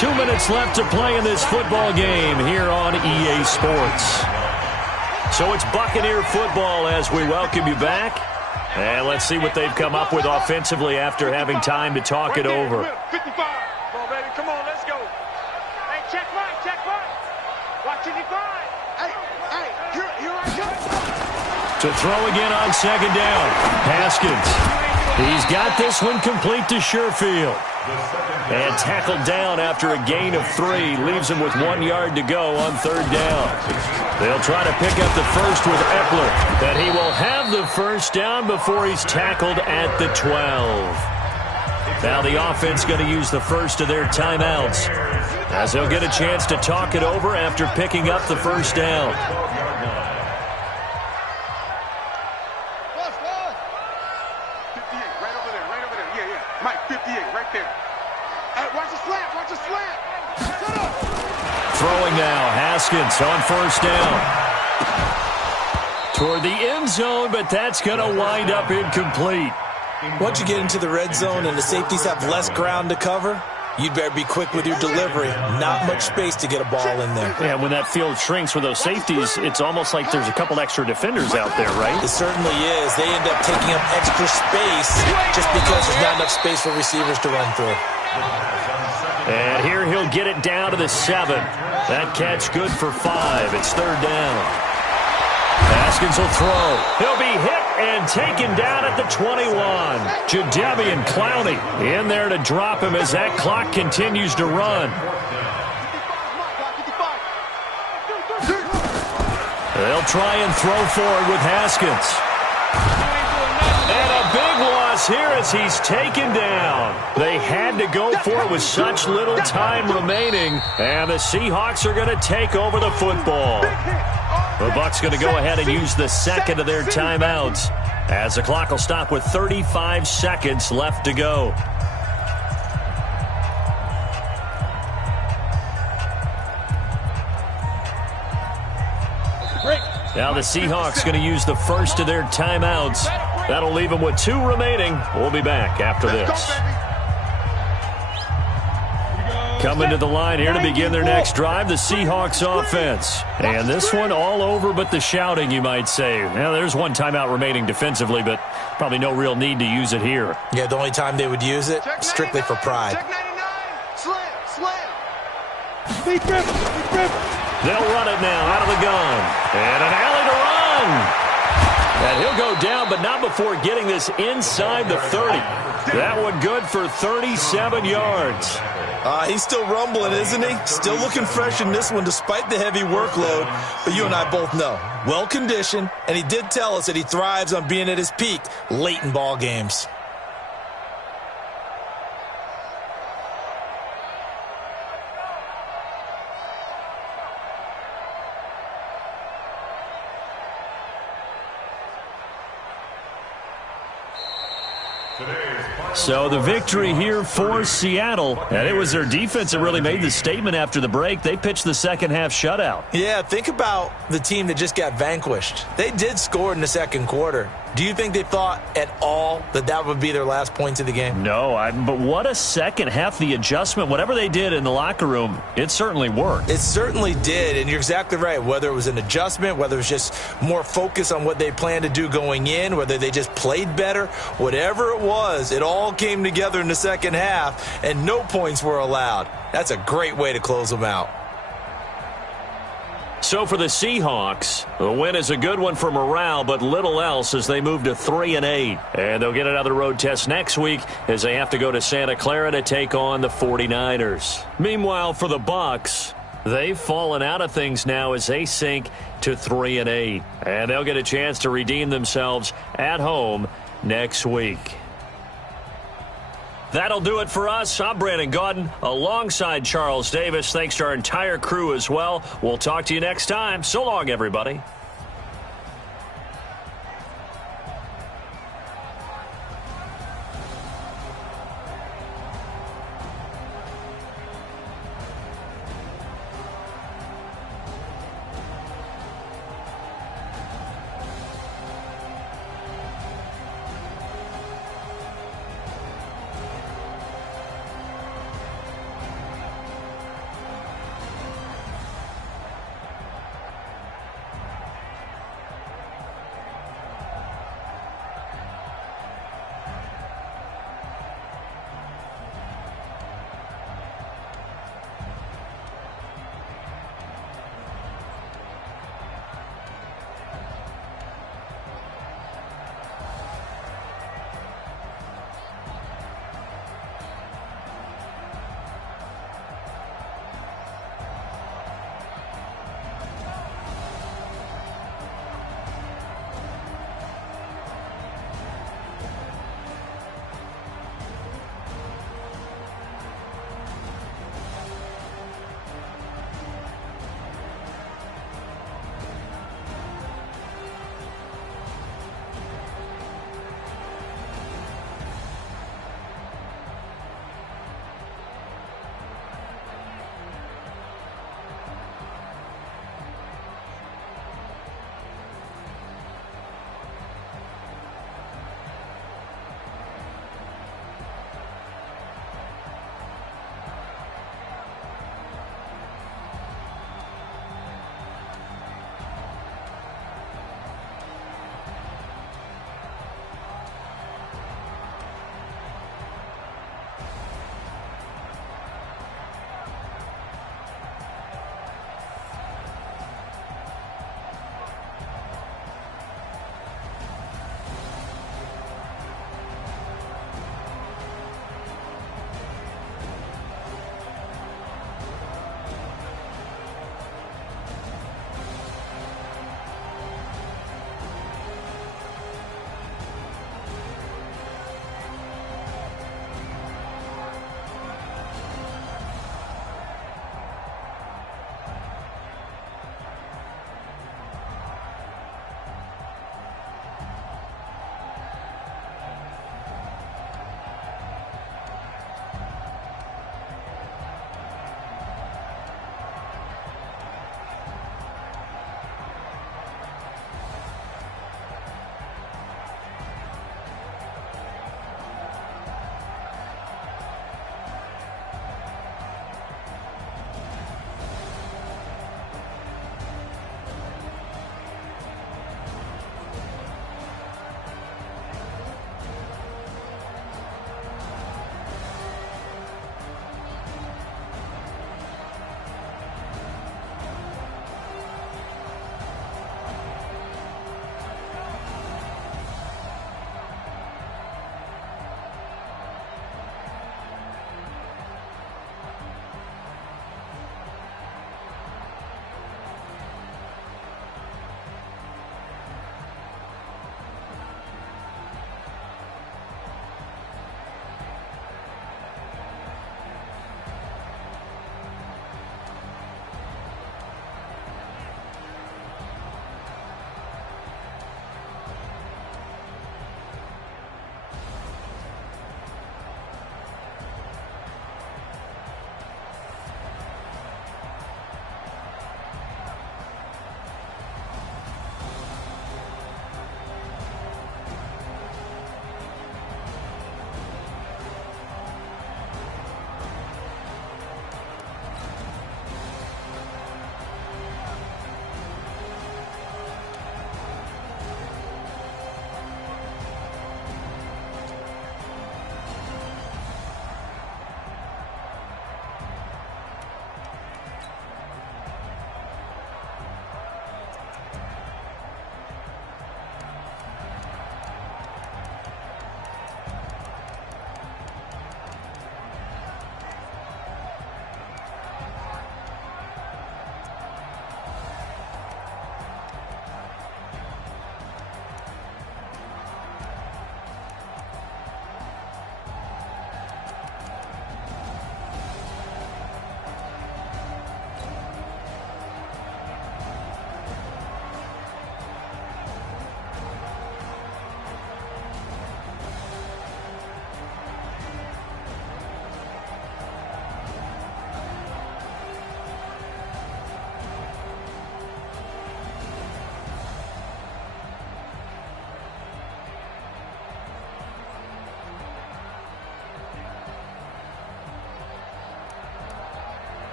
2 minutes left to play in this football game here on EA Sports. So it's Buccaneer football as we welcome you back. And let's see what they've come up with offensively after having time to talk it over. 55. Come on, baby. Come on, let's go. Hey, check mine. Watch 55. Hey, here I come. To throw again on second down. Haskins. He's got this one complete to Sherfield. And tackled down after a gain of 3. Leaves him with 1 yard to go on third down. They'll try to pick up the first with Eckler. And he will have the first down before he's tackled at the 12. Now the offense going to use the first of their timeouts, as they'll get a chance to talk it over after picking up the first down. 58, right over there. Yeah. Mike, 58, right there. Hey, watch the slant. Shut up. Throwing now, Haskins on first down. Toward the end zone, but that's going to wind up incomplete. Once you get into the red zone and the safeties have less ground to cover, you'd better be quick with your delivery. Not much space to get a ball in there. Yeah, when that field shrinks with those safeties, it's almost like there's a couple extra defenders out there, right? It certainly is. They end up taking up extra space just because there's not enough space for receivers to run through. And here he'll get it down to the 7. That catch good for 5. It's third down. Haskins will throw. He'll be hit and taken down at the 21. Jadeveon Clowney in there to drop him as that clock continues to run. They'll try and throw forward with Haskins. And a big loss here as he's taken down. They had to go for it with such little time remaining, and the Seahawks are going to take over the football. The Bucs going to go ahead and use the second of their timeouts, as the clock will stop with 35 seconds left to go. Now the Seahawks going to use the first of their timeouts. That'll leave them with 2 remaining. We'll be back after this. Coming to the line here to begin their next drive, the Seahawks offense. And this one all over but the shouting, you might say. Now, there's 1 timeout remaining defensively, but probably no real need to use it here. Yeah, the only time they would use it, strictly for pride. Check 99. Slam. Deep river. They'll run it now out of the gun. And an alley to run. And he'll go down, but not before getting this inside the 30. That one good for 37 yards. He's still rumbling, isn't he? Still looking fresh in this one despite the heavy workload. But you and I both know, well-conditioned, and he did tell us that he thrives on being at his peak late in ball games. So the victory here for Seattle, and it was their defense that really made the statement after the break. They pitched the second half shutout. Yeah, think about the team that just got vanquished. They did score in the second quarter. Do you think they thought at all that that would be their last points of the game? No, but what a second half. The adjustment, whatever they did in the locker room, it certainly worked. It certainly did, and you're exactly right. Whether it was an adjustment, whether it was just more focus on what they planned to do going in, whether they just played better, whatever it was, it all came together in the second half, and no points were allowed. That's a great way to close them out. So for the Seahawks, the win is a good one for morale, but little else as they move to 3-8. And they'll get another road test next week as they have to go to Santa Clara to take on the 49ers. Meanwhile, for the Bucs, they've fallen out of things now as they sink to 3-8. And they'll get a chance to redeem themselves at home next week. That'll do it for us. I'm Brandon Gaudin alongside Charles Davis. Thanks to our entire crew as well. We'll talk to you next time. So long, everybody.